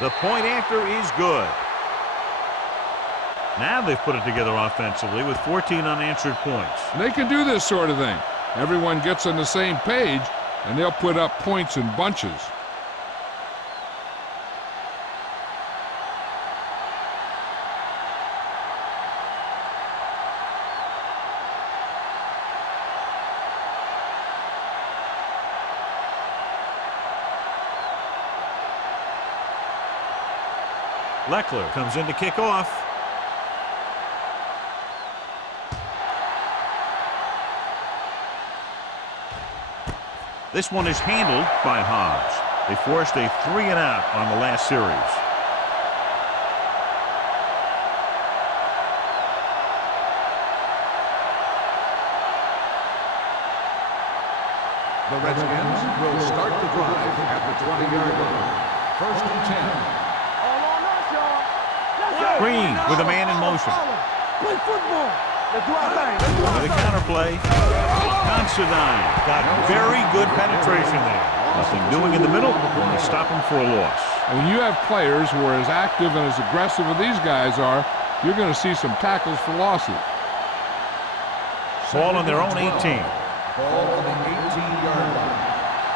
The point after is good. Now they've put it together offensively with 14 unanswered points. They can do this sort of thing. Everyone gets on the same page, and they'll put up points in bunches. Leckler comes in to kick off. This one is handled by Hobbs. They forced a 3-and-out on the last series. The Redskins will start the drive at the 20-yard line. 1st and 10. All on us, y'all. Let's go. Green with a man in motion. Play football. Let's do our thing. Let's do our With a thing. counterplay, Considine got very good penetration there. Nothing doing in the middle, and they stop him for a loss. And when you have players who are as active and as aggressive as these guys are, you're going to see some tackles for losses. Ball on their own 18. Ball on the 18-yard line.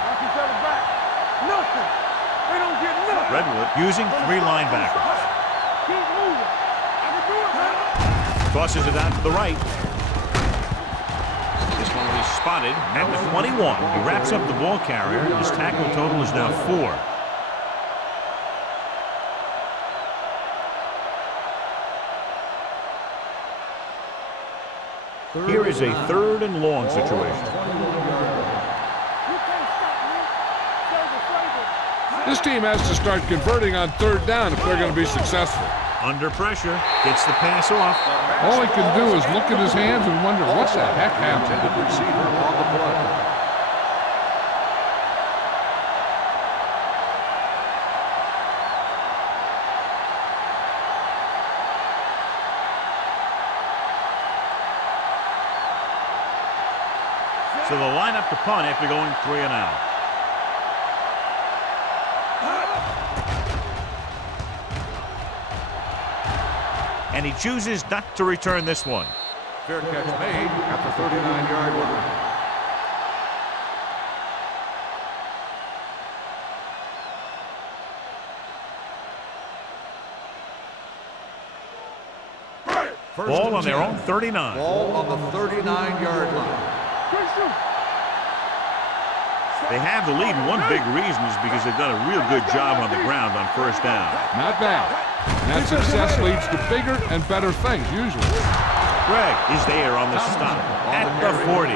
Knock each other back. Nothing. They don't get nothing. Redwood using 3 linebackers. Keep moving. I can do it, man. Tosses it out to the right. This one will be spotted at the 21. He wraps up the ball carrier. His tackle total is now 4. Here is a 3rd and long situation. You can't stop me. Favor, favor. This team has to start converting on 3rd down if they're going to be successful. Under pressure, gets the pass off. All he can do is look at his hands and wonder what the heck happened. Intended receiver on the play. So they'll line up to punt after going 3-and-out. And he chooses not to return this one. Fair catch made at the 39-yard line. Ball on their own 39. Ball on the 39-yard line. They have the lead, and one big reason is because they've done a real good job on the ground on 1st down. Not bad. And that success leads to bigger and better things, usually. Greg is there on the stop at the 40.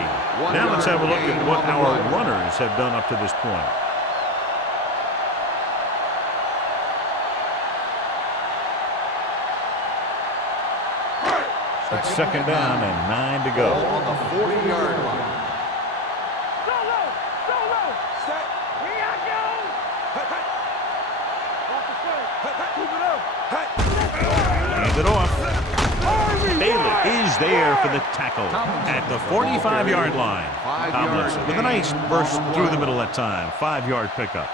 Now let's have a look at what our runners have done up to this point. It's 2nd down and 9 to go. Ball on the 40-yard line. Solo. Solo. Set. Here I go. Off the front. Keep it up. Hands it off. Bailey is there for the tackle at the 45-yard line. Tomlinson with a nice burst through the middle that time. 5-yard pickup.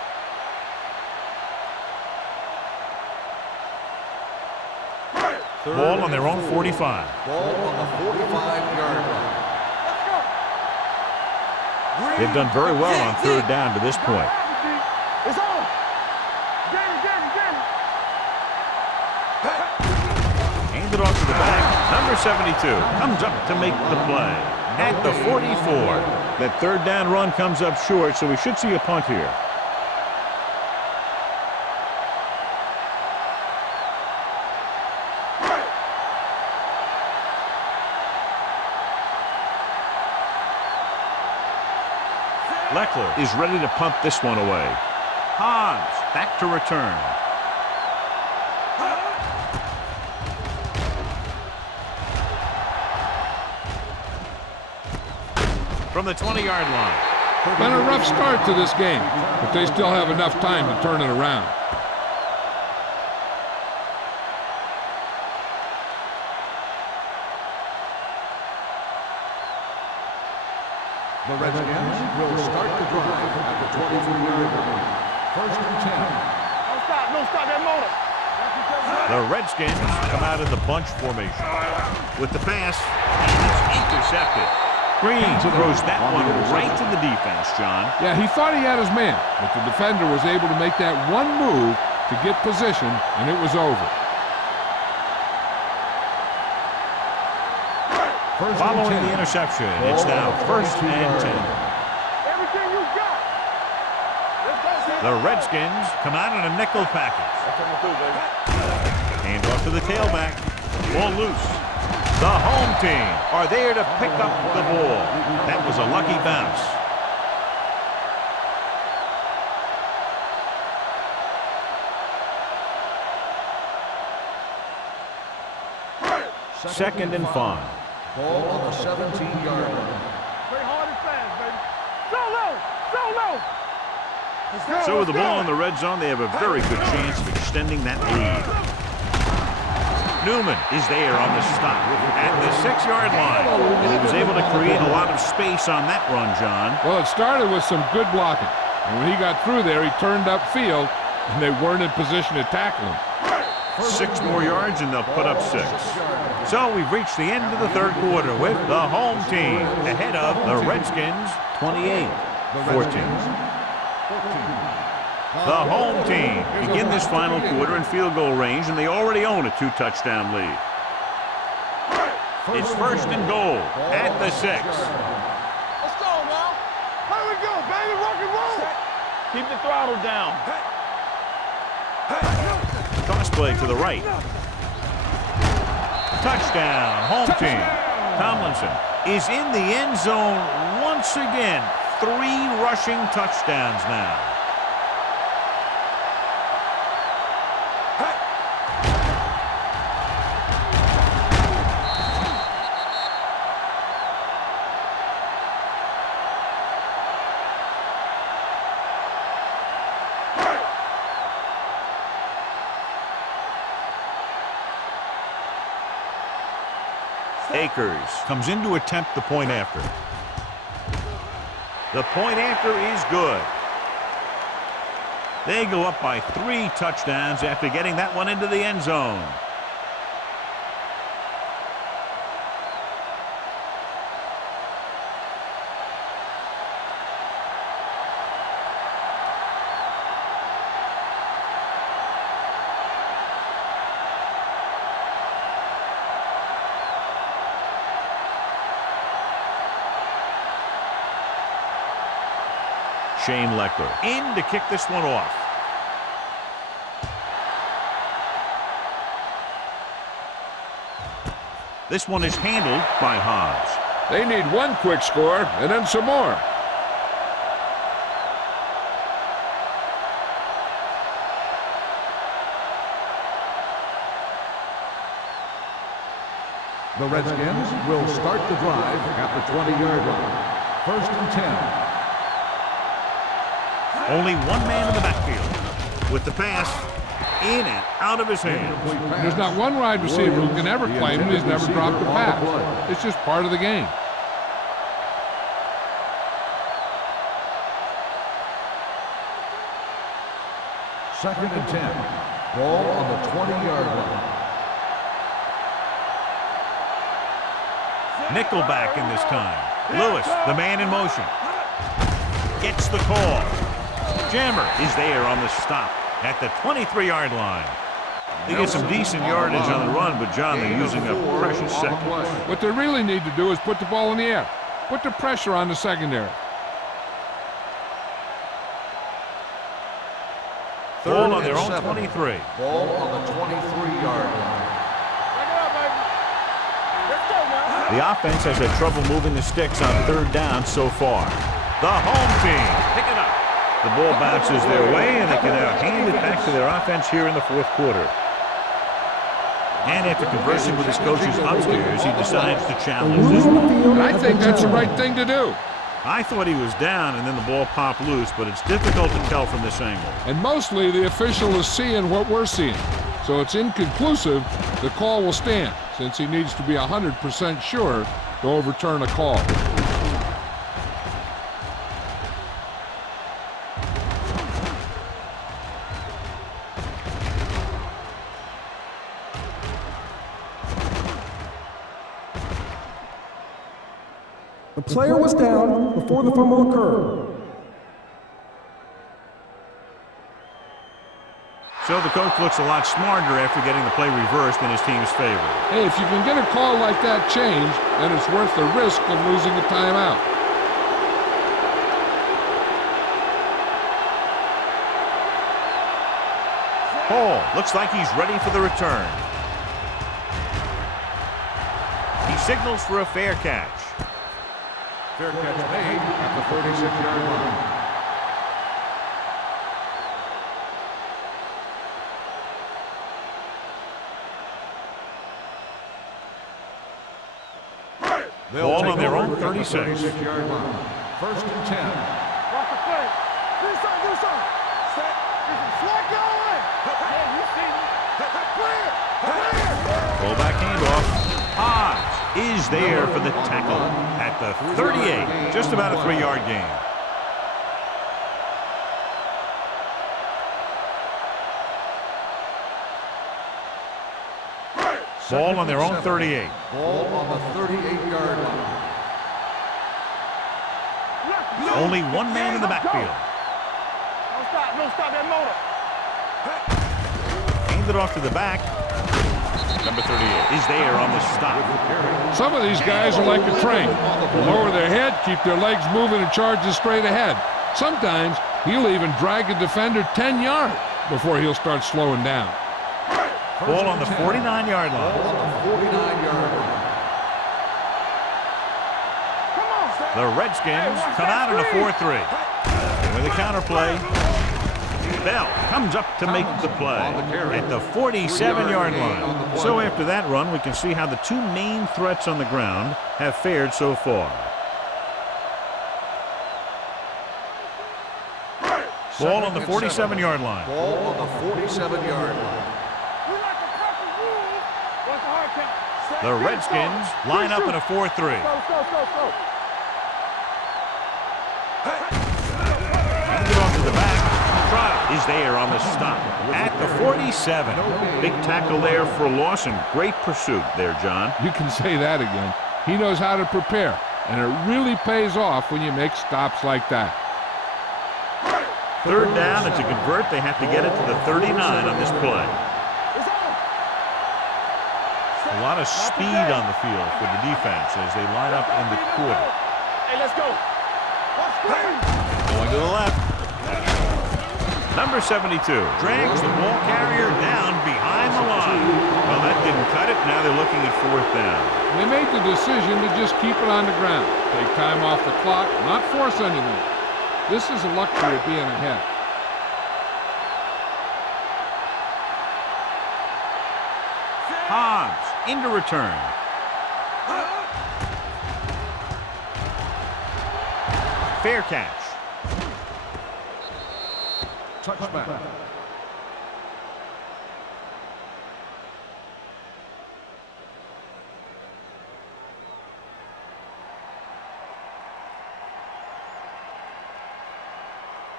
Ball on their own 45. Ball on the 45-yard line. Let's go. They've done very well on third down to this point. It's on. Jamie. Hand it off to the back. Number 72 comes up to make the play at the 44. That third down run comes up short, so we should see a punt here. Leckler is ready to punt this one away. Hobbs back to return. From the 20-yard line. Been a rough start to this game, but they still have enough time to turn it around. The Redskins will start the drive at the 23-yard line. First and 10. Don't stop that motor. The Redskins come out in the bunch formation. With the pass, it's intercepted. Green throws that one right to the defense, John. Yeah, he thought he had his man, but the defender was able to make that one move to get position, and it was over. Following the interception, it's now first and 10. Everything you got. The Redskins come out in a nickel package. Hand off to the tailback. Ball loose. The home team are there to pick up the ball. That was a lucky bounce. Second and 5. Ball on the 17-yard line. Play hard and fast, baby. Solo. So with the ball in the red zone, they have a very good chance of extending that lead. Newman is there on the stop at the 6-yard line. And he was able to create a lot of space on that run, John. Well, it started with some good blocking. And when he got through there, he turned upfield, and they weren't in position to tackle him. 6 more yards, and they'll put up 6. So we've reached the end of the third quarter with the home team ahead of the Redskins 28-14. The home team begin this final quarter in field goal range, and they already own a 2-touchdown lead. It's first and goal at the 6. Let's go now. Here we go, baby. Rock and roll. Keep the throttle down. Toss play to the right. Touchdown, home team. Tomlinson is in the end zone once again. 3 rushing touchdowns now. Akers comes in to attempt the point after. The point after is good. They go up by 3 touchdowns after getting that one into the end zone. Shane Leckler in to kick this one off. This one is handled by Hobbs. They need one quick score and then some more. The Redskins will start the drive at the 20-yard line. First and 10. Only one man in the backfield with the pass in and out of his hands. There's not one wide receiver who can ever claim that he's never dropped a pass. It's just part of the game. Second and 10. Ball on the 20-yard line. Nickelback in this time. Lewis, the man in motion. gets the call. Jammer is there on the stop at the 23-yard line. They get some decent yardage on the run, but, John, they're using up precious seconds. What they really need to do is put the ball in the air. Put the pressure on the secondary. Ball on their own 23. Ball on the 23-yard line. The offense has had trouble moving the sticks on third down so far. The home team pick it up. The ball bounces their way, and they can now hand it back to their offense here in the fourth quarter. And after conversing with his coaches upstairs, he decides to challenge this one. And I think that's the right thing to do. I thought he was down, and then the ball popped loose, but it's difficult to tell from this angle. And mostly the official is seeing what we're seeing. So it's inconclusive. The call will stand, since he needs to be 100% sure to overturn a call. The player was down before the fumble occurred. So the coach looks a lot smarter after getting the play reversed in his team's favor. Hey, if you can get a call like that changed, then it's worth the risk of losing a timeout. Hall looks like he's ready for the return. He signals for a fair catch. Fair catch made at the 36-yard line. Ball on their own 36. 36-yard line. First and 10. Watch the play. Do something. Set. Slide going. Yeah, you see me. Clear. Fullback handoff. Hodge is there for the tackle at the 38. Just about a 3-yard gain. Ball on their own 38. Ball on the 38-yard line. Only one man in the backfield. No stop that motor. Aimed it off to the back. Number 38 is there on the stop. Some of these guys are like a train. They'll lower their head, keep their legs moving, and charge straight ahead. Sometimes he'll even drag a defender 10 yards before he'll start slowing down. Ball on the 49-yard line. Ball on the 49-yard line. The Redskins come out in a 4-3. With a counterplay, Bell comes up to make the play at the 47-yard line. So after that run, we can see how the two main threats on the ground have fared so far. Ball on the 47-yard line. Ball on the 47-yard line. The Redskins line up in a 4-3. Go. Hand it off to the back. Trout is there on the stop at the 47. Big tackle there for a loss and great pursuit there, John. You can say that again. He knows how to prepare, and it really pays off when you make stops like that. Third down, and to convert, they have to get it to the 39 on this play. A lot of speed on the field for the defense as they line up in the quarter. Hey, let's go. Going to the left. Number 72 drags the ball carrier down behind the line. Well, that didn't cut it. Now they're looking at fourth down. They made the decision to just keep it on the ground. Take time off the clock, not force anything. This is a luxury of being ahead. Hobbs into return. Fair catch. Touchback.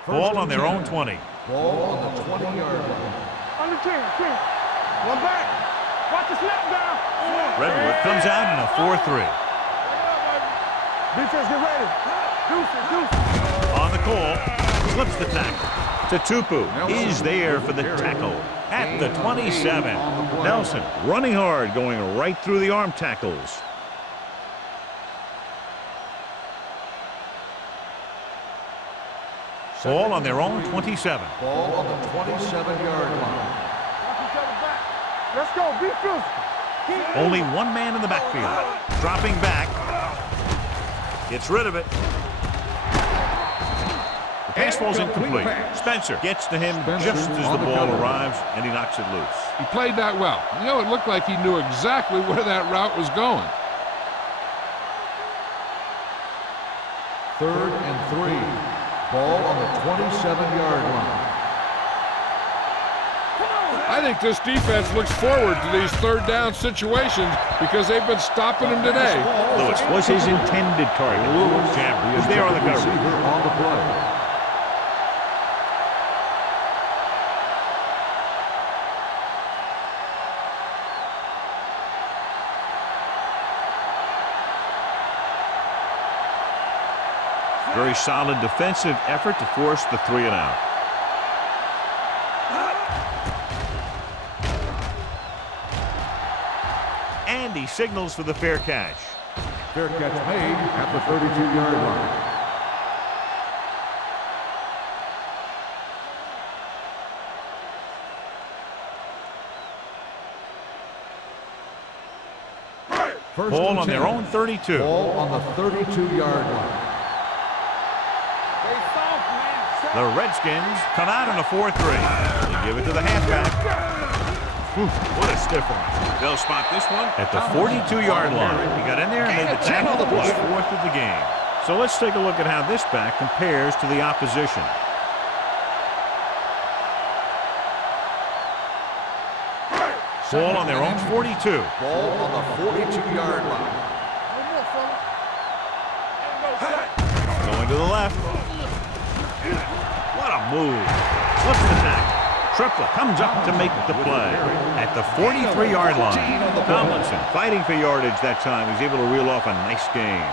Ball on their own 20. Ball on the 20-yard line. On the 10. One back. Watch the snap down. Redwood comes out in a 4-3. Defense, get ready. On the call, flips the tackle. Tutupu is there for the tackle at the 27. Nelson running hard, going right through the arm tackles. Ball on their own 27. Ball on the 27-yard line. Let's go, be physical. Only one man in the backfield. Dropping back. Gets rid of it. The pass falls incomplete. Spencer gets to him just as the ball arrives, and he knocks it loose. He played that well. You know, it looked like he knew exactly where that route was going. 3rd and 3. Ball on the 27-yard line. I think this defense looks forward to these 3rd down situations because they've been stopping him today. Lewis was his intended target. Jam was there on the cover. On the play. Very solid defensive effort to force the 3 and out. And he signals for the fair catch. Fair catch made at the 32-yard line. Ball on their own 32. Ball on the 32-yard line. The Redskins come out in a 4-3. They give it to the halfback. What a stiff one. They'll spot this one at the 42-yard line. He got in there and made the tackle. It was 4th of the game. So let's take a look at how this back compares to the opposition. Ball on their own 42. Ball on the 42-yard line. Going to the left. What a move. Flips the tackle. Triplett comes up to make the play at the 43-yard line. Tomlinson fighting for yardage that time. He's able to reel off a nice gain.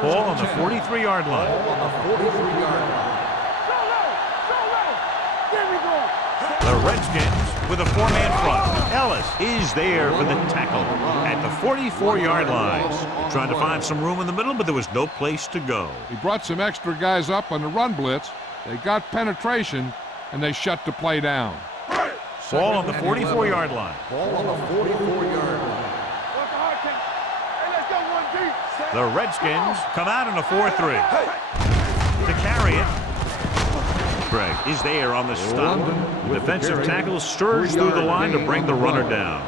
Ball on the 43-yard line. Ball on the 43-yard line. The Redskins with a 4-man front. Ellis is there for the tackle at the 44-yard line. They're trying to find some room in the middle, but there was no place to go. He brought some extra guys up on the run blitz. They got penetration, and they shut the play down. Ball on the 44-yard line. Ball on the 44-yard line. The Redskins come out in a 4-3. To carry it, Craig is there on the stop. The defensive tackle stirs through the line to bring the runner down.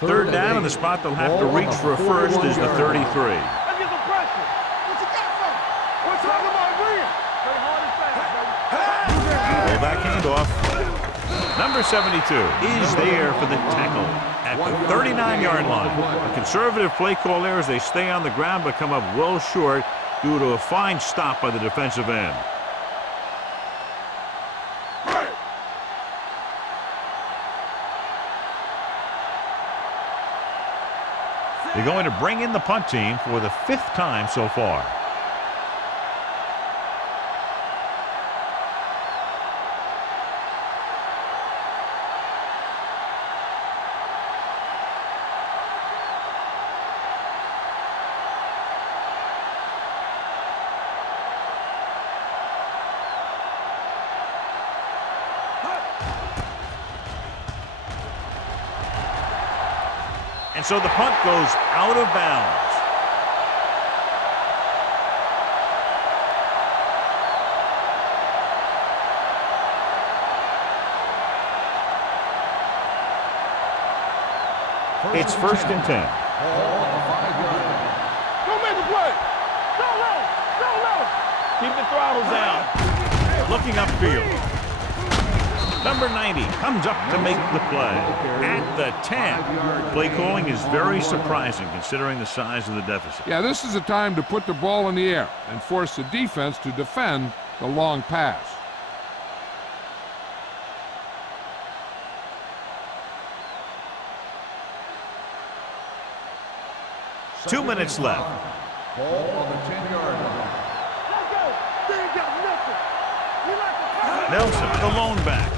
Third down, and the spot they'll have to reach for a first is the 33. Pull back handoff. Number 72 is there for the tackle at the 39-yard line. A conservative play call there as they stay on the ground but come up well short due to a fine stop by the defensive end. They're going to bring in the punt team for the 5th time so far. And so the punt goes out of bounds. It's 1st and 10. Go make a play. Go low. Go low. Keep the throttle down. Looking upfield. Number 90 comes up to make the play. At the 10. Play calling is very surprising considering the size of the deficit. Yeah, this is a time to put the ball in the air and force the defense to defend the long pass. Two minutes left. Ball on the 10-yard line. Nelson, the lone back.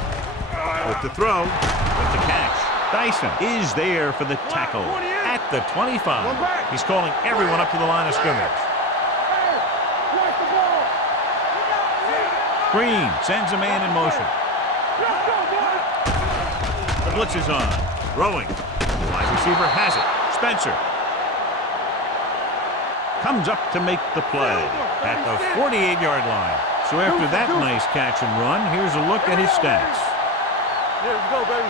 With the throw, with the catch. Dyson is there for the tackle. At the 25. He's calling everyone up to the line of scrimmage. Green sends a man in motion. The blitz is on. Throwing. The wide receiver has it. Spencer comes up to make the play at the 48-yard line. So after that nice catch and run, here's a look at his stats. Let's go, baby.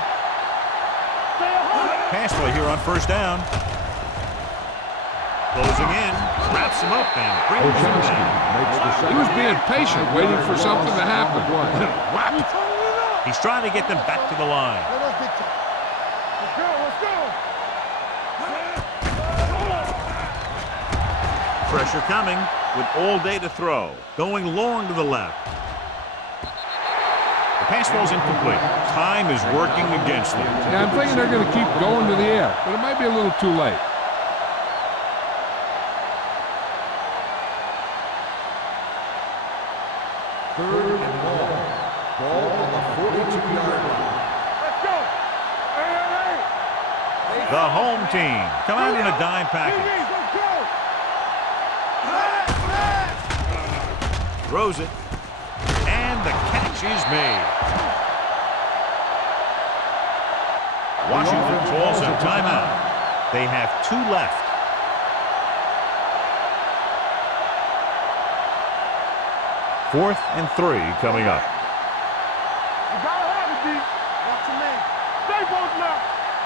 Pass play here on first down. Closing in, wraps him up and brings him down. He was being patient, waiting for something to happen. He's trying to get them back to the line. Let's go, let's go. Pressure coming with all day to throw. Going long to the left. The pass falls incomplete. Time is working against them. Yeah, I'm thinking they're going to keep going to the air, but it might be a little too late. Third and long. Ball on the 42-yard line. Let's go. Hey. The home team come out in a dime package. Let's go. Throws it. And the catch is made. Washington calls a timeout. They have 2 left. Fourth and 3 coming up. You gotta have it, D. Watch your man. Stay both now.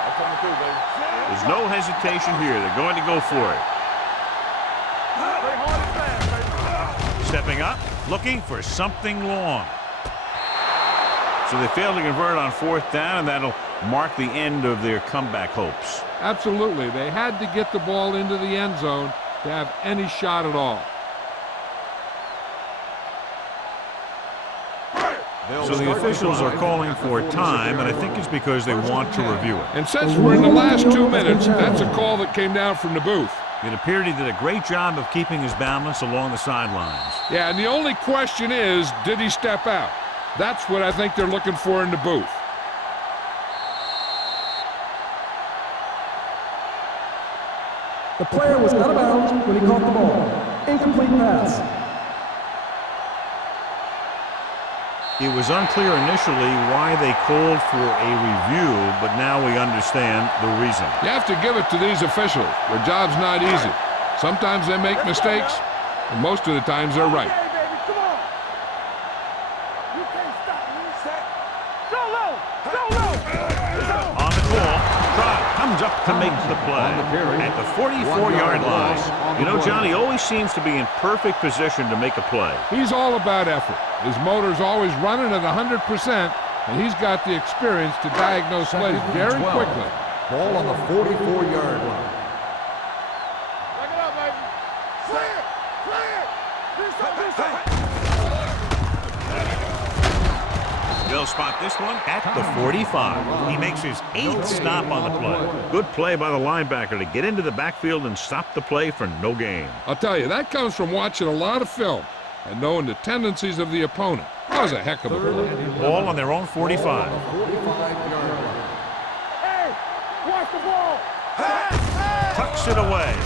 I'm coming through, baby. There's no hesitation here. They're going to go for it. Stay hard and fast, baby. Stepping up, looking for something long. So they failed to convert on fourth down, and that'll mark the end of their comeback hopes. Absolutely. They had to get the ball into the end zone to have any shot at all. So the officials are calling for time, and I think it's because they want to review it. And since we're in the last 2 minutes, that's a call that came down from the booth. It appeared he did a great job of keeping his balance along the sidelines. Yeah, and the only question is, did he step out? That's what I think they're looking for in the booth. The player was out of bounds when he caught the ball. Incomplete pass. It was unclear initially why they called for a review, but now we understand the reason. You have to give it to these officials. Their job's not easy. Sometimes they make mistakes, and most of the times they're right. Hey, baby, come on. You can't stop me. Set. Go low. Go low. On the call, Trout comes up to make the play at the 44-yard line. You know, Johnny always seems to be in perfect position to make a play. He's all about effort. His motor's always running at 100%, and he's got the experience to diagnose plays very quickly. Ball on the 44-yard line. Back it up, baby. Play it. Play it. Do something. They'll spot this one at the 45. He makes his 8th stop on the play. Good play by the linebacker to get into the backfield and stop the play for no gain. I'll tell you, that comes from watching a lot of film and knowing the tendencies of the opponent. That was a heck of a play. Ball on their own 45. 45-yard line. Hey, watch the ball. Tucks it away.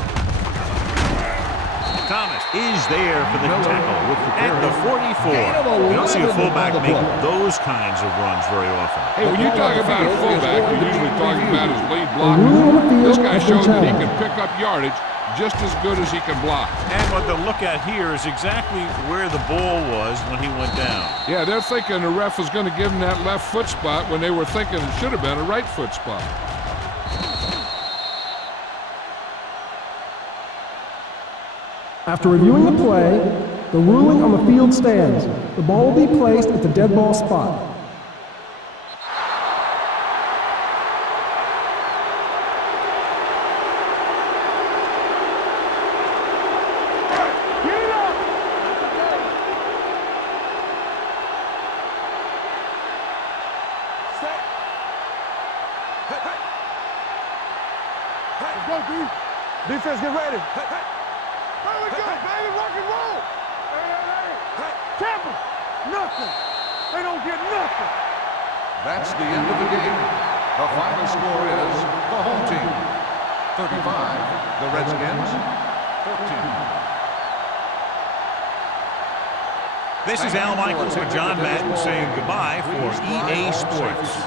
Thomas is there for the tackle at the 44. You don't see a fullback make those kinds of runs very often. Hey, when you talk about a fullback, you're usually talking about his lead blocker. This guy showed that he can pick up yardage just as good as he can block. And what they'll look at here is exactly where the ball was when he went down. Yeah, they're thinking the ref was going to give him that left foot spot when they were thinking it should have been a right foot spot. After reviewing the play, the ruling on the field stands. The ball will be placed at the dead ball spot. Chris, get ready. There we go, baby. Rock and roll. Hey. Tampa, nothing. They don't get nothing. That's the end of the game. The final score is the home team 35, the Redskins 14. This is Al Michaels and John Madden saying goodbye for EA Sports.